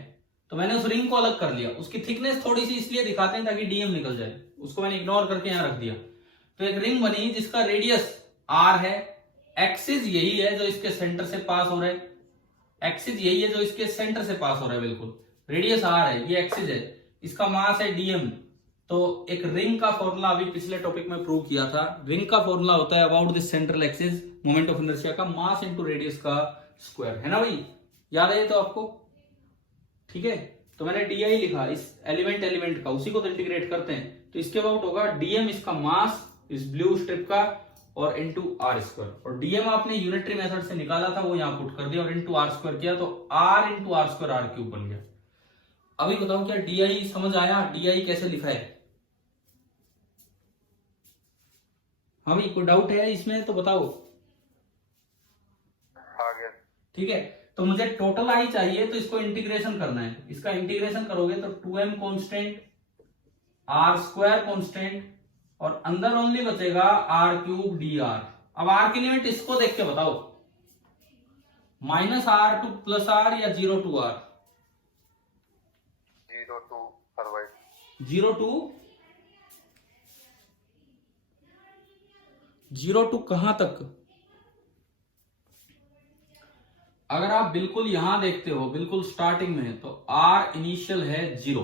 तो मैंने उस रिंग को अलग कर लिया, उसकी थिकनेस थोड़ी सी इसलिए दिखाते हैं ताकि डीएम निकल जाए, उसको मैंने इग्नोर करके यहां रख दिया। तो एक रिंग बनी जिसका रेडियस r है, एक्सिस यही है जो इसके सेंटर से पास हो रहा है, एक्सिस यही है जो इसके सेंटर से पास हो रहा है, बिल्कुल रेडियस r है, ये एक्सिस है, इसका मास है dm। तो एक रिंग का फॉर्मूला अभी पिछले टॉपिक में प्रूव किया था, रिंग का फॉर्मूला होता है about this central axis moment of inertia का मास इनटू रेडियस का स्क्वायर, है ना भाई, याद है तो आपको। ठीक है, तो मैंने डी आई लिखा इस एलिमेंट का, उसी को तो इंटीग्रेट करते हैं। तो इसके अबाउट होगा डीएम, इसका मास इस ब्लू स्ट्रिप का, और इंटू आर स्क्वायर। और डीएम आपने यूनिटरी मेथड से निकाला था वो यहां पुट कर दिया और इंटू आर स्क्वायर किया, तो R into R square R cube बन गया। अभी बताओ क्या डी आई समझ आया, डी आई कैसे लिखा है। हाँ भाई, कोई डाउट है इसमें तो बताओ। ठीक है, तो मुझे टोटल आई चाहिए तो इसको इंटीग्रेशन करना है। इसका इंटीग्रेशन करोगे तो 2m constant, r square constant और अंदर ओनली बचेगा r क्यूब dr। अब r की लिमिट इसको देख के बताओ, -r टू +r या 0 टू r, 0 टू कहां तक। अगर आप बिल्कुल यहां देखते हो, बिल्कुल स्टार्टिंग में, तो r इनिशियल है 0,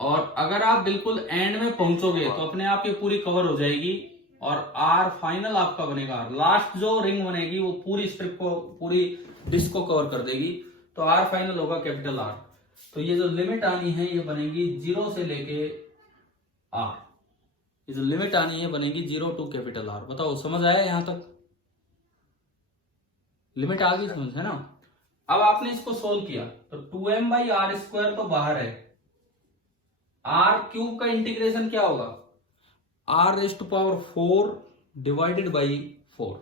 और अगर आप बिल्कुल एंड में पहुंचोगे तो अपने आप ये पूरी कवर हो जाएगी और r फाइनल आपका बनेगा। लास्ट जो रिंग बनेगी वो पूरी स्ट्रिप को, पूरी डिस्क को कवर कर देगी, तो r फाइनल होगा कैपिटल R। तो ये जो लिमिट आनी है ये बनेगी 0 से लेके r, ये जो लिमिट आनी है बनेगी 0 टू कैपिटल R। बताओ समझ आया यहां तक, लिमिट आ गई समझ, है ना। अब आपने इसको सोल्व किया तो 2m/r² तो बाहर है, r³ का इंटीग्रेशन क्या होगा, r⁴ divided by 4,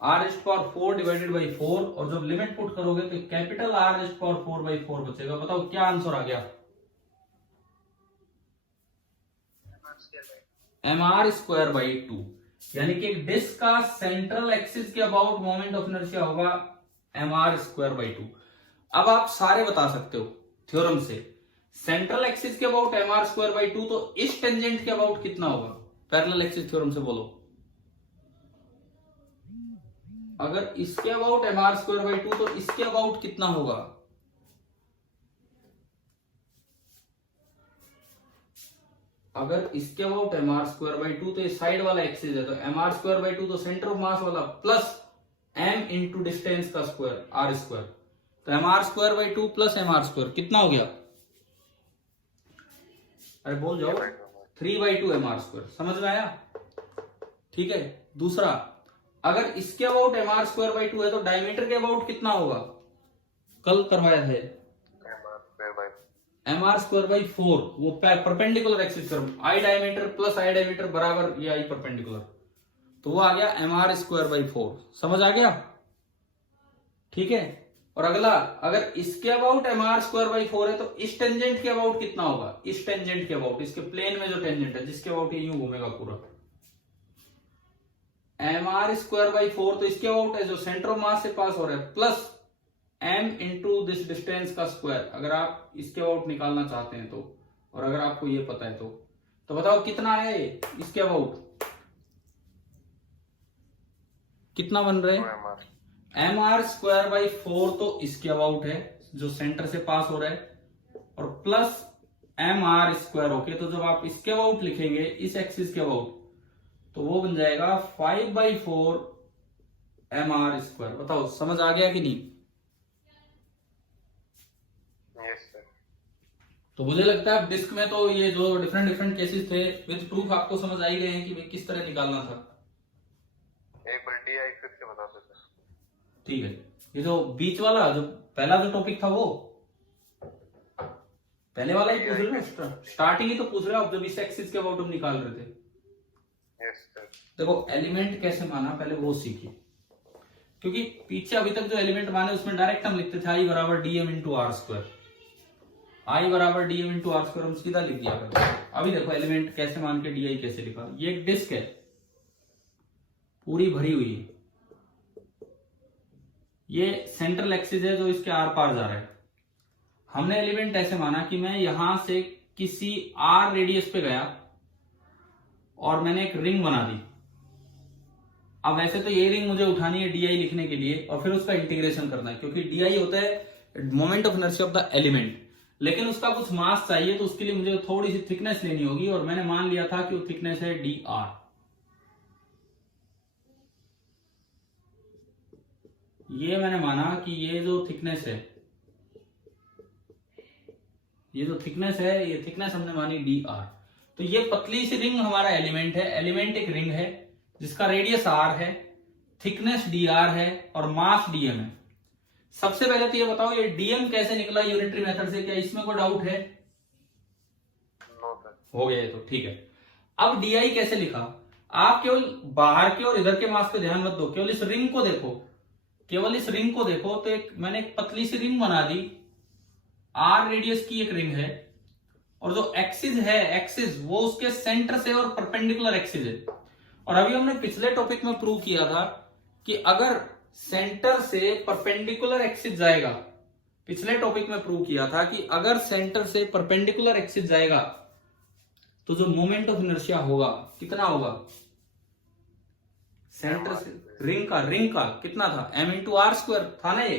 r⁴ divided by 4, और जब लिमिट पुट करोगे तो कैपिटल r⁴/4 बचेगा। बताओ क्या आंसर आ गया, mr²/2, यानी कि एक डिस्क का सेंट्रल एक्सिस के अबाउट मोमेंट ऑफ इनर्शिया होगा mr²/2। अब आप सारे बता सकते हो थ्योरम से, सेंट्रल एक्सिस के अबाउट mr²/2, तो इस टेंजेंट के अबाउट कितना होगा, पैरेलल एक्सिस थ्योरम से बोलो। अगर इसके अबाउट mr²/2 तो इसके अबाउट कितना होगा, अगर इसके अबाउट mr²/2 तो ये साइड वाला एक्सिस है, तो mr²/2 तो सेंटर ऑफ मास वाला प्लस m इंटू डिस्टेंस का स्क्वायर r², तो mr²/2 प्लस mr² कितना हो गया, अरे बोल जाओ, 3/2 mr²। समझ में आया? ठीक है। दूसरा, अगर इसके अबाउट mr²/2 है तो डायमीटर के अबाउट कितना होगा, कल करवाया है mr²/4, वो परपेंडिकुलर एक्सिस पर, आई डायमीटर प्लस आई डायमीटर बराबर ये आई परपेंडिकुलर, तो वो आ गया mr²/4। समझ आ गया? ठीक है। और अगला, अगर इसके अबाउट mr²/4 है तो इस टेंजेंट के अबाउट कितना होगा, इस टेंजेंट के अबाउट, इसके प्लेन में जो टेंजेंट है जिसके अबाउट ये यूं घूमेगा पूरा, mr²/4 तो इसके अबाउट है जो सेंटर ऑफ मास से पास हो रहा है, plus m into this distance का स्क्वायर, अगर आप इसके अबाउट निकालना चाहते हैं तो, और अगर आपको ये पता है तो बताओ कितना है इसके अबाउट, कितना बन रहे हैं, mr²/4 तो इसके अबाउट है जो सेंटर से पास हो रहा है, और प्लस mr²। ओके, तो जब आप इसके अबाउट लिखेंगे, इस एक्सिस के अबाउट, तो वो बन जाएगा 5/4 mr²। बताओ समझ आ गया कि नहीं? तो मुझे लगता है डिस्क में तो ये जो डिफरेंट केसेस थे विद प्रूफ आपको समझ आ ही गए हैं कि भाई किस तरह निकालना था। एक बार DI फिर से बता दो सर। ठीक है, ये जो बीच वाला जो पहला जो टॉपिक था वो पहले वाला ही पूछ रहे ना, स्टार्टिंग ही तो पूछ रहे हो आप, जब इस एक्सिस के अबाउट हम निकाल रहे थे। Yes sir. देखो एलिमेंट कैसे माना पहले वो सीखिए, क्योंकि पीछे अभी तक जो एलिमेंट माने उसमें डायरेक्ट हम लिखते थे I = dm × r², I = dm × r², हम सीधा लिख दिया करते। अभी देखो एलिमेंट कैसे मान के DI कैसे लिखा। ये एक डिस्क है पूरी भरी हुई है, ये सेंट्रल एक्सिस है जो इसके आर पार जा रहा है। हमने एलिमेंट ऐसे माना कि मैं यहां से किसी r रेडियस पे गया और मैंने एक रिंग बना दी। अब वैसे तो ये रिंग मुझे उठानी है DI लिखने के लिए और फिर उसका इंटीग्रेशन करना है, क्योंकि DI होता है moment of inertia of the element, लेकिन उसका कुछ मास चाहिए तो उसके लिए मुझे थोड़ी सी थिकनेस लेनी होगी, और मैंने मान लिया था कि वो थिकनेस है dr। ये मैंने माना कि ये जो थिकनेस है, ये थिकनेस हमने मानी dr। तो ये पतली सी रिंग हमारा एलिमेंट है, एलिमेंट एक रिंग है जिसका रेडियस r है, थिकनेस dr है और मास dm है। सबसे पहले तो ये बताओ ये dm कैसे निकला यूनिटरी मेथड से, क्या इसमें कोई डाउट है? No sir. हो गया ये तो ठीक है। अब DI कैसे लिखा, आप केवल बाहर के और इधर के मास पे ध्यान मत दो, केवल इस रिंग को देखो, तो मैंने एक पतली सी रिंग बना दी, r रेडियस की एक रिंग है, और जो एक्सिस वो उसके सेंटर से और परपेंडिकुलर एक्सिस है। और अभी हमने पिछले टॉपिक में प्रूव किया था कि अगर सेंटर से परपेंडिकुलर एक्सिस जाएगा, तो जो मोमेंट ऑफ इनर्शिया होगा कितना होगा, सेंटर से रिंग का कितना था, m × r² था ना ये।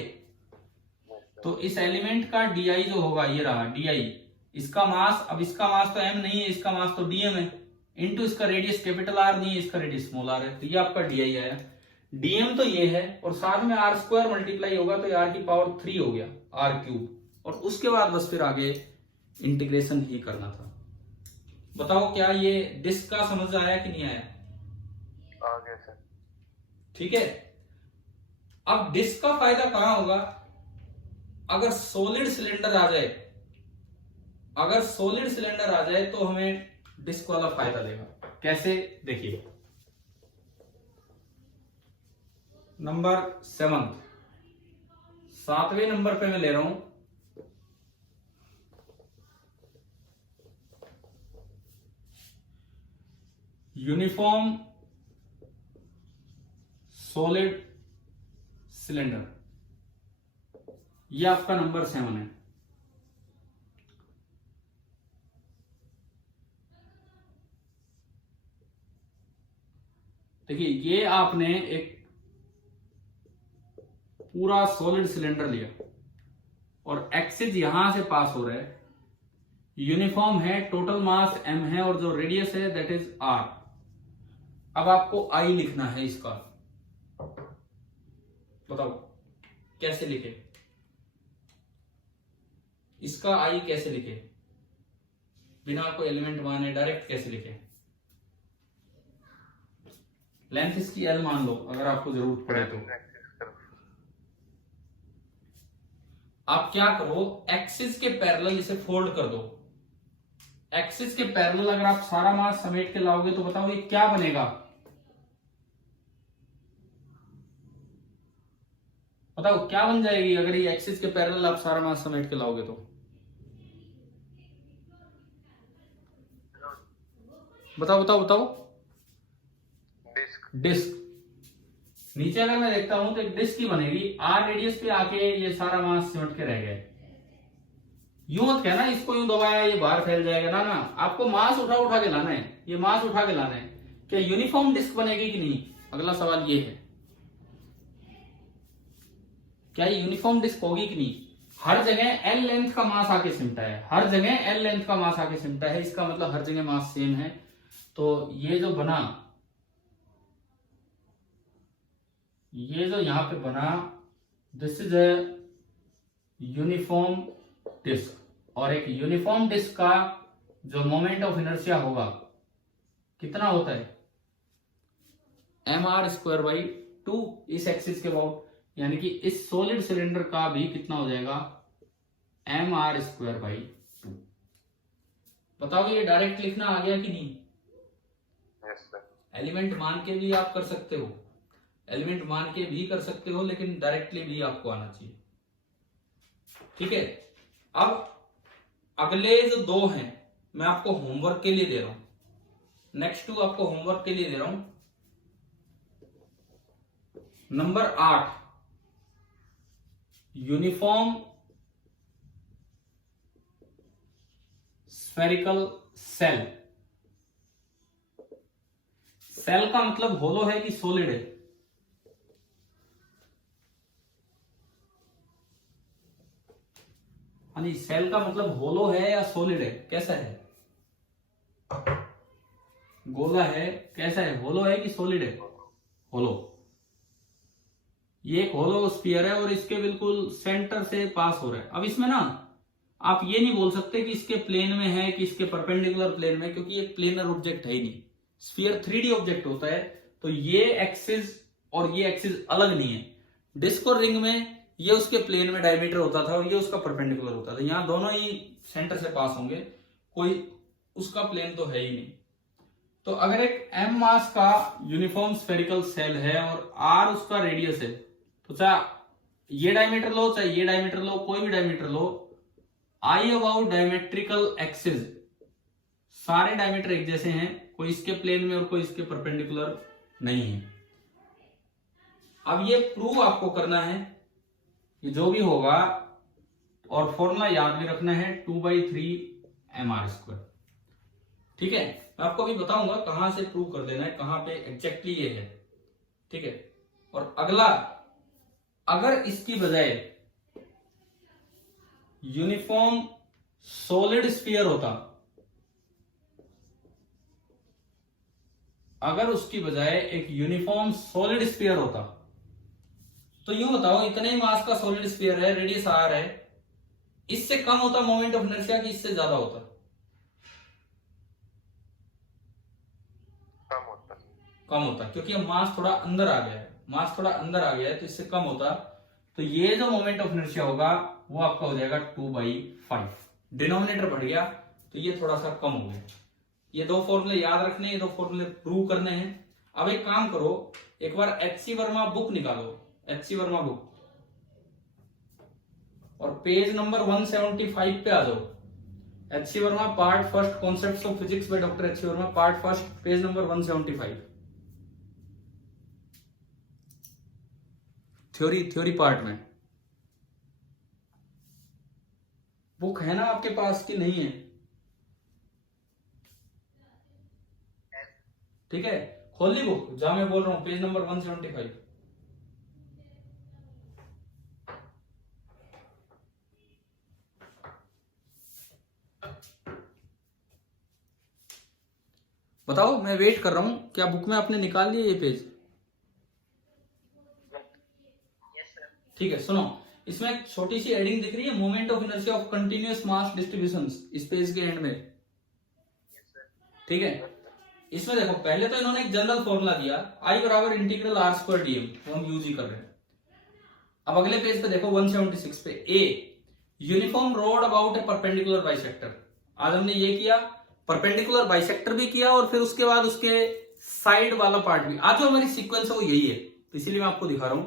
तो इस एलिमेंट का DI जो होगा ये रहा DI, इसका मास, अब इसका मास तो m नहीं है, इसका मास तो dm है, इंटू इसका रेडियस कैपिटल R नहीं है, इसका रेडियस स्मॉल r है, तो ये आपका DI आया। dm तो ये है और साथ में r² मल्टीप्लाई होगा तो r³ हो गया, r³, और उसके बाद बस फिर आगे इंटीग्रेशन ही करना था। बताओ क्या ये डिस्क का समझ आया कि नहीं आया? आ गया सर। ठीक है। अब डिस्क का फायदा कहां होगा, अगर सॉलिड सिलेंडर आ जाए, अगर सॉलिड सिलेंडर आ जाए तो हमें डिस्क वाला फायदा देगा। कैसे, देखिए नंबर 7, 7वें नंबर पे मैं ले रहा हूं यूनिफॉर्म सॉलिड सिलेंडर, ये आपका नंबर 7 है। देखिए ये आपने एक पूरा सॉलिड सिलेंडर लिया और एक्सिस यहां से पास हो रहा है, यूनिफॉर्म है, टोटल मास m है और जो रेडियस है दैट इज r। अब आपको I लिखना है इसका, बताओ कैसे लिखे, इसका I कैसे लिखे, बिना कोई एलिमेंट माने डायरेक्ट कैसे लिखे। लेंथ इसकी L मान लो अगर आपको जरूरत पड़े तो। आप क्या करो, एक्सिस के पैरेलल इसे फोल्ड कर दो। एक्सिस के पैरेलल अगर आप सारा मास समेट के लाओगे तो बताओ ये क्या बनेगा, बताओ क्या बन जाएगी अगर ये एक्सिस के पैरेलल आप सारा मास समेट के लाओगे तो। बताओ बताओ बताओ। डिस्क। नीचे अगर मैं देखता हूं तो एक डिस्क ही बनेगी, आर रेडियस पे आके ये सारा मास सिमट के रह गया। यूं मत कहना इसको यूं दबाया ये बाहर फैल जाएगा, ना ना, आपको मास उठा उठा के लाना है, ये मास उठा के लाना है। क्या यूनिफॉर्म डिस्क बनेगी कि नहीं, अगला सवाल ये है, क्या ये यूनिफॉर्म डिस्क होगी कि नहीं। हर जगह एल लेंथ का मास आके सिमटा है, हर जगह एल लेंथ का मास आके सिमटा है, इसका मतलब हर जगह मास सेम है। तो ये जो बना, ये जो यहां पे बना, this is a uniform disc. और एक यूनिफॉर्म डिस्क का जो मोमेंट ऑफ इनर्शिया होगा कितना होता है, mr²/2 इस एक्सिस के अबाउट, यानी कि इस सॉलिड सिलेंडर का भी कितना हो जाएगा, mr²/2। बताओ ये डायरेक्ट लिखना आ गया कि नहीं। एलिमेंट मान के भी आप कर सकते हो, एलिमेंट मान के भी कर सकते हो, लेकिन डायरेक्टली भी आपको आना चाहिए, ठीक है। अब अगले जो 2 हैं मैं आपको होमवर्क के लिए दे रहा हूं, नेक्स्ट 2 आपको होमवर्क के लिए दे रहा हूं। Number 8 uniform spherical shell. Shell का मतलब होलो है कि सॉलिड है, यानी सेल का मतलब होलो है या सॉलिड है, कैसा है, गोला है, कैसा है, होलो है कि सॉलिड है, होलो। ये एक होलो स्फीयर है और इसके बिल्कुल सेंटर से पास हो रहा है। अब इसमें ना आप ये नहीं बोल सकते कि इसके प्लेन में है कि इसके परपेंडिकुलर प्लेन में, क्योंकि ये प्लेनर ऑब्जेक्ट है ही नहीं, स्फीयर 3D ऑब्जेक्ट होता है। तो ये एक्सिस और ये एक्सिस अलग नहीं है। डिस्क और रिंग में ये उसके प्लेन में डायमीटर होता था और ये उसका परपेंडिकुलर होता था, यहां दोनों ही सेंटर से पास होंगे, कोई उसका प्लेन तो है ही नहीं। तो अगर एक m मास का यूनिफॉर्म स्फेरिकल सेल है और r उसका रेडियस है, तो चाहे ये डायमीटर लो चाहे ये डायमीटर लो, कोई भी diameter low, I about diametrical axis, सारे डायमीटर एक जैसे हैं, कोई इसके प्लेन में और कोई इसके परपेंडिकुलर नहीं है। अब ये प्रूव आपको करना है कि जो भी होगा, और फॉर्मूला याद भी रखना है 2/3 mr², ठीक है। मैं आपको अभी बताऊंगा कहां से प्रूव कर देना है, कहां पे एग्जैक्टली ये है, ठीक है। और अगला, अगर इसकी बजाय यूनिफॉर्म सॉलिड स्फीयर होता, अगर उसकी बजाय एक यूनिफॉर्म सॉलिड स्फीयर होता, तो यूं बताओ इतने ही मास का सॉलिड स्फीयर है, रेडियस r है, इससे कम होता मोमेंट ऑफ इनर्शिया कि इससे ज्यादा होता, कम होता, क्योंकि अब मास थोड़ा अंदर आ गया है, मास थोड़ा अंदर आ गया है तो इससे कम होता। तो ये जो मोमेंट ऑफ इनर्शिया होगा वो आपका हो जाएगा 2/5। डिनोमिनेटर बढ़ गया तो ये थोड़ा सा कम हो गया। ये दो फॉर्मूले याद रखने, ये दो फॉर्मूले प्रूव करने हैं। अब एक काम करो, एक बार एचसी वर्मा बुक निकालो, एचसी वर्मा बुक, और पेज नंबर 175 पे आ जाओ। HC Verma part first concepts of physics by doctor HC Verma, part first, page number 175, theory part में। बुक है ना आपके पास कि नहीं है? ठीक है, खोल ली बुक, जहां मैं बोल रहा हूं, पेज नंबर 175। बताओ, मैं वेट कर रहा हूं, क्या बुक में आपने निकाल लिया ये पेज? Yes sir. ठीक है, सुनो, इसमें एक छोटी सी एडिंग दिख रही है, moment of inertia of continuous mass distributions, इस पेज के एंड में। Yes sir. ठीक है, इसमें देखो, पहले तो इन्होंने एक जनरल फॉर्मूला दिया, I बराबर इंटीग्रल r² dm, वो हम यूज ही कर रहे हैं। अब अगले पेज पे देखो 176 पे, a uniform road about A perpendicular bisector. आज हमने ये किया, परपेंडिकुलर बाइसेक्टर भी किया, और फिर उसके बाद उसके साइड वाला पार्ट भी। आज जो हमारी सीक्वेंस है वो यही है, तो इसीलिए मैं आपको दिखा रहा हूं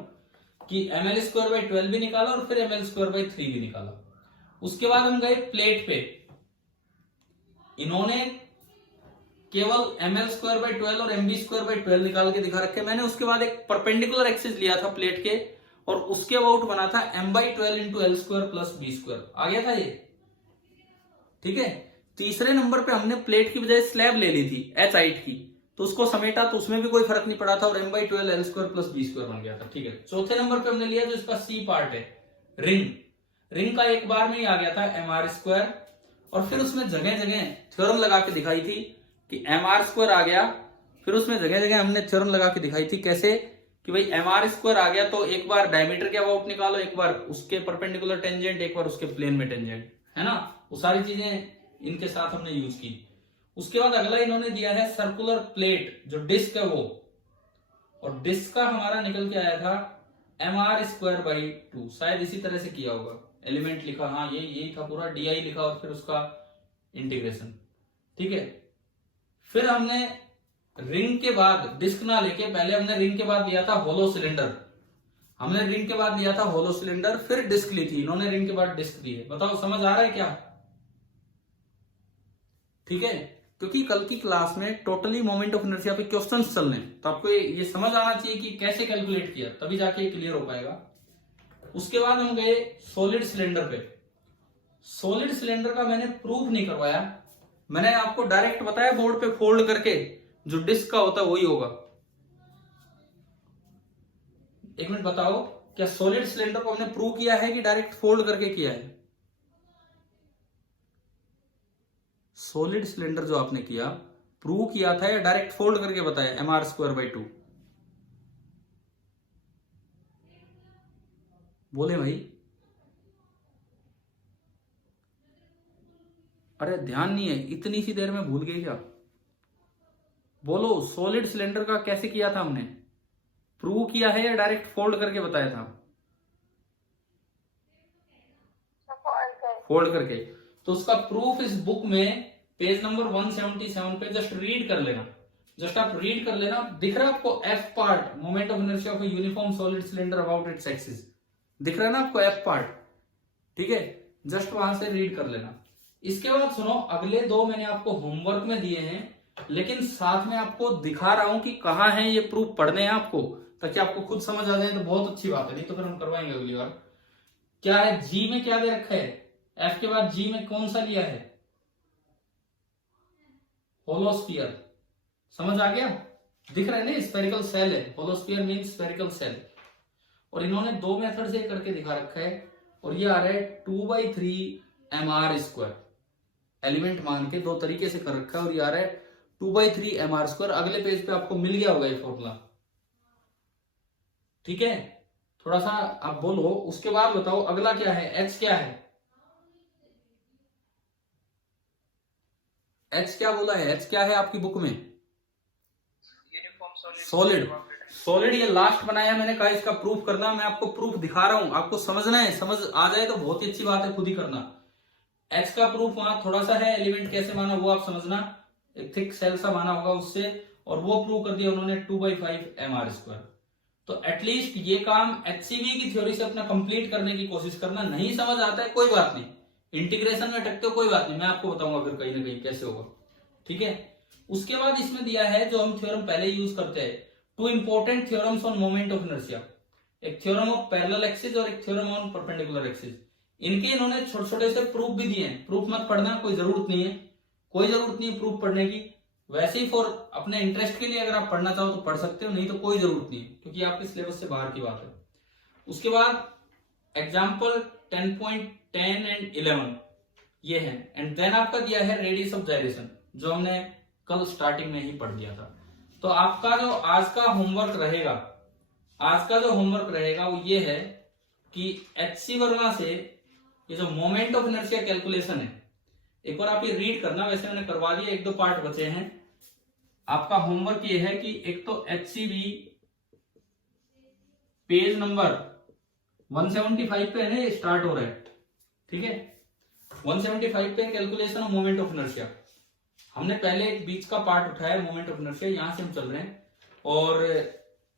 कि ml²/12 भी निकाला और फिर ml²/3 भी निकाला। उसके बाद हम गए प्लेट पे, इन्होंने केवल ml²/12 और mb²/12 निकाल के दिखा रखे। मैंने उसके बाद एक परपेंडिकुलर एक्सिस लिया था प्लेट के, और उसके अबाउट बना था m/12 into l² plus b², आ गया था ये। ठीक है, तीसरे नंबर पे हमने प्लेट की बजाय स्लैब ले ली थी h हाइट की, तो उसको समेटा, तो उसमें भी कोई फर्क नहीं पड़ा था, और m/12 l² प्लस b² बन गया था। ठीक है, चौथे नंबर पे हमने लिया जो इसका सी पार्ट है, रिंग का एक बार में ही आ गया था mr², और फिर उसमें जगह जगह थ्योरम लगा के दिखाई थी कि mr² आ गया। फिर उसमें जगह जगह हमने थ्योरम लगा के दिखाई थी, कैसे कि भाई mr² आ गया तो एक बार डायमीटर के अबाउट निकालो, एक बार उसके परपेंडिकुलर टेंजेंट, एक बार उसके प्लेन में टेंजेंट, है ना, वो सारी चीजें इनके साथ हमने यूज की। उसके बाद अगला इन्होंने दिया है सर्कुलर प्लेट, जो डिस्क है वो, और डिस्क का हमारा निकल के आया था mr²/2, शायद इसी तरह से किया होगा, एलिमेंट लिखा, हाँ यही था पूरा, डी लिखा और फिर उसका इंटीग्रेशन। ठीक है, फिर हमने रिंग के बाद डिस्क ना लेके, पहले हमने रिंग के बाद लिया था होलो सिलेंडर, हमने रिंग के बाद लिया था होलो सिलेंडर, फिर डिस्क ली थी, इन्होंने रिंग के बाद डिस्क दी है। बताओ समझ आ रहा है क्या? ठीक है, क्योंकि कल की क्लास में टोटली मोमेंट ऑफ इनर्शिया पे क्वेश्चंस चलने, तो आपको ये समझ आना चाहिए कि कैसे कैलकुलेट किया, तभी जाके क्लियर हो पाएगा। उसके बाद हम गए सॉलिड सिलेंडर पे। सॉलिड सिलेंडर का मैंने प्रूफ नहीं करवाया, मैंने आपको डायरेक्ट बताया बोर्ड पे फोल्ड करके जो डिस्क का होता है वही होगा। एक मिनट बताओ, क्या सॉलिड सिलेंडर को हमने प्रूव किया है कि डायरेक्ट फोल्ड करके किया है? सॉलिड सिलेंडर जो आपने किया, प्रूव किया था या डायरेक्ट फोल्ड करके बताया mr²/2? बोले भाई, अरे ध्यान नहीं है, इतनी सी देर में भूल गए क्या? बोलो, सॉलिड सिलेंडर का कैसे किया था हमने? प्रूव किया है या डायरेक्ट फोल्ड करके बताया था? फोल्ड करके। तो उसका प्रूफ इस बुक में पेज नंबर 177 पे जस्ट रीड कर लेना, जस्ट आप रीड कर लेना। दिख रहा है आपको F part, moment of inertia of uniform solid cylinder about its axis, दिख रहा है ना आपको एफ पार्ट? ठीक है, जस्ट वहां से रीड कर लेना। इसके बाद सुनो, अगले दो मैंने आपको होमवर्क में दिए हैं, लेकिन साथ में आपको दिखा रहा हूं कि कहां है ये प्रूफ पढ़ने हैं आपको, ताकि आपको खुद समझ आ जाए, तो बहुत अच्छी बात है, नहीं तो फिर हम करवाएंगे अगली बार। क्या है जी में, क्या दे रखा है? एफ के बाद जी में कौन सा लिया है? होलोस्फीयर। समझ आ गया? दिख रहा है ना, स्फेरिकल सेल है, होलोस्फीयर मीन स्फेरिकल सेल। और इन्होंने दो मेथड से करके दिखा रखा है, और ये आ रहा है 2/3 mr², एलिमेंट मान के दो तरीके से कर रखा है, और ये आ रहा है 2/3 mr²। अगले पेज पे आपको मिल गया होगा ये फॉर्मूला। ठीक है, थोड़ा सा आप बोलो। उसके बाद बताओ अगला क्या है, एच क्या है? एच क्या बोला है? एच क्या है आपकी बुक में? यूनिफॉर्म सॉलिड ये लास्ट बनाया मैंने कहा इसका प्रूफ करना, मैं आपको प्रूफ दिखा रहा हूं, आपको समझना है, समझ आ जाए तो बहुत ही अच्छी बात है, खुद ही करना। एच का प्रूफ वहां थोड़ा सा है, एलिमेंट कैसे माना वो आप समझना, एक थिक सेल सा माना होगा उससे, और वो प्रूव कर दिया उन्होंने 2/5 mr²। तो एटलीस्ट ये काम HCV की थ्योरी से अपना कंप्लीट करने की कोशिश करना। नहीं समझ आता है कोई बात नहीं, इंटीग्रेशन में अटकते हो कोई बात नहीं, मैं आपको बताऊंगा फिर कहीं ना कहीं कैसे होगा, ठीक है। उसके बाद इसमें दिया है जो हम थ्योरम पहले यूज करते हैं, 2 important theorems on moment of inertia, एक थ्योरम ऑफ पैरेलल एक्सिस और एक थ्योरम ऑन परपेंडिकुलर एक्सिस। इनके इन्होंने छोटे छोटे से प्रूफ भी दिए हैं, प्रूफ मत पढ़ना, कोई जरूरत नहीं है, कोई जरूरत नहीं है प्रूफ पढ़ने की, वैसे ही फॉर अपने इंटरेस्ट के लिए अगर आप पढ़ना चाहो तो पढ़ सकते हो, नहीं तो कोई जरूरत नहीं है, क्योंकि आपके सिलेबस से बाहर की बात है। उसके बाद एग्जाम्पल 10.10 एंड 11 ये है, एंड देन आपका दिया है रेडियस ऑफ जाइरेशन, जो हमने कल स्टार्टिंग में ही पढ़ दिया था। तो आपका जो आज का होमवर्क रहेगा वो ये है कि HC वर्मा से ये जो मोमेंट ऑफ इनर्शिया कैलकुलेशन है, एक बार आप ये रीड करना, वैसे मैंने करवा दिया, 1-2 पार्ट बचे हैं। आपका होमवर्क ये है कि एक तो HCV पेज नंबर 175 पे है ना, ये स्टार्ट हो रहा है, ठीक है, 175 पे calculation of moment of inertia. हमने पहले एक बीच का पार्ट उठाया मोमेंट ऑफ इनर्शिया, यहां से हम चल रहे हैं, और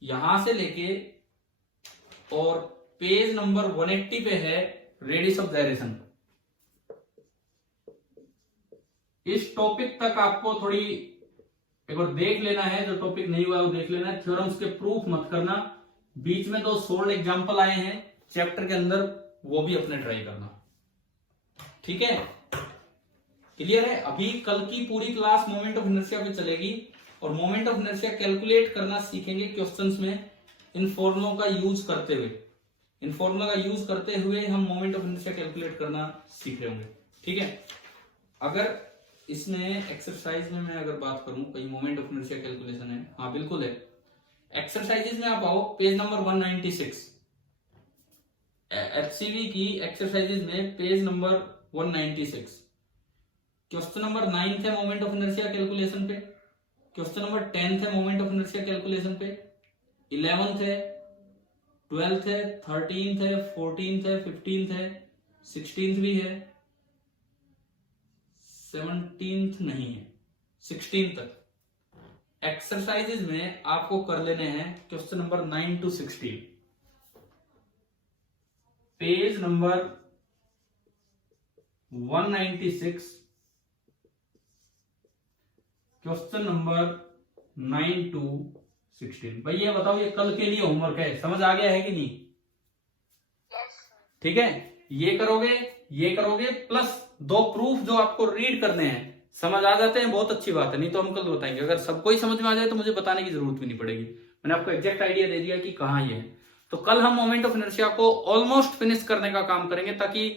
यहां से लेके और पेज नंबर 180 पे है रेडियस ऑफ जाइरेशन। इस टॉपिक तक आपको थोड़ी एक बार देख लेना है, जो टॉपिक नहीं हुआ है वो देख लेना है। थ्योरम्स के प्रूफ मत करना, बीच में 2 सोल्ड एग्जांपल आए हैं चैप्टर के अंदर, वो भी अपने ट्राई करना, ठीक है, क्लियर है। अभी कल की पूरी क्लास मोमेंट ऑफ इनर्शिया पे चलेगी, और मोमेंट ऑफ इनर्शिया कैलकुलेट करना सीखेंगे क्वेश्चंस में, इन फॉर्मुलों का यूज करते हुए, हम मोमेंट ऑफ इनर्शिया कैलकुलेट करना सीख रहे होंगे, ठीक है। अगर इसमें एक्सरसाइज में मैं अगर बात करूं, कहीं मोमेंट ऑफ इनर्शिया कैलकुलेशन है, हाँ बिल्कुल है, एक्सरसाइजेज में आप आओ, पेज नंबर 196, HCV की एक्सरसाइजेज में पेज नंबर 196, क्वेश्चन नंबर 9 है मोमेंट ऑफ इनर्शिया कैलकुलेशन पे, क्वेश्चन नंबर 10 है मोमेंट ऑफ इनर्शिया कैलकुलेशन पे, 11th है, 12th है, 13th है, 14th है, 15th है, 16th भी है, 17th नहीं है, 16th तक एक्सरसाइजेज में आपको कर लेने हैं question number 9 to 16, page number 196, question number 9 to 16। भाई ये बताओ, ये कल के लिए होमवर्क है, समझ आ गया है कि नहीं? ठीक है, ये करोगे प्लस 2 प्रूफ जो आपको रीड करने हैं, समझ आ जाते हैं बहुत अच्छी बात है, नहीं तो हम कल बताएंगे। अगर सबको ही समझ में आ जाए तो मुझे बताने की जरूरत भी नहीं पड़ेगी, मैंने आपको एग्जैक्ट आइडिया दे दिया कि कहाँ ये है। तो कल हम मोमेंट ऑफ इनर्शिया को ऑलमोस्ट फिनिश करने का काम करेंगे, ताकि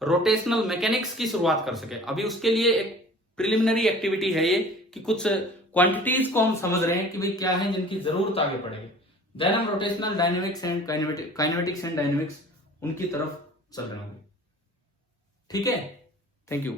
रोटेशनल मैकेनिक्स की शुरुआत कर सके। अभी उसके लिए एक प्रिलिमिनरी एक्टिविटी है ये, कि कुछ क्वांटिटीज को हम समझ रहे हैं कि भाई क्या है जिनकी जरूरत आगे पड़ेगी, देन हम rotational dynamics and kinematics and dynamics उनकी तरफ चल रहे होंगे, ठीक है। Thank you.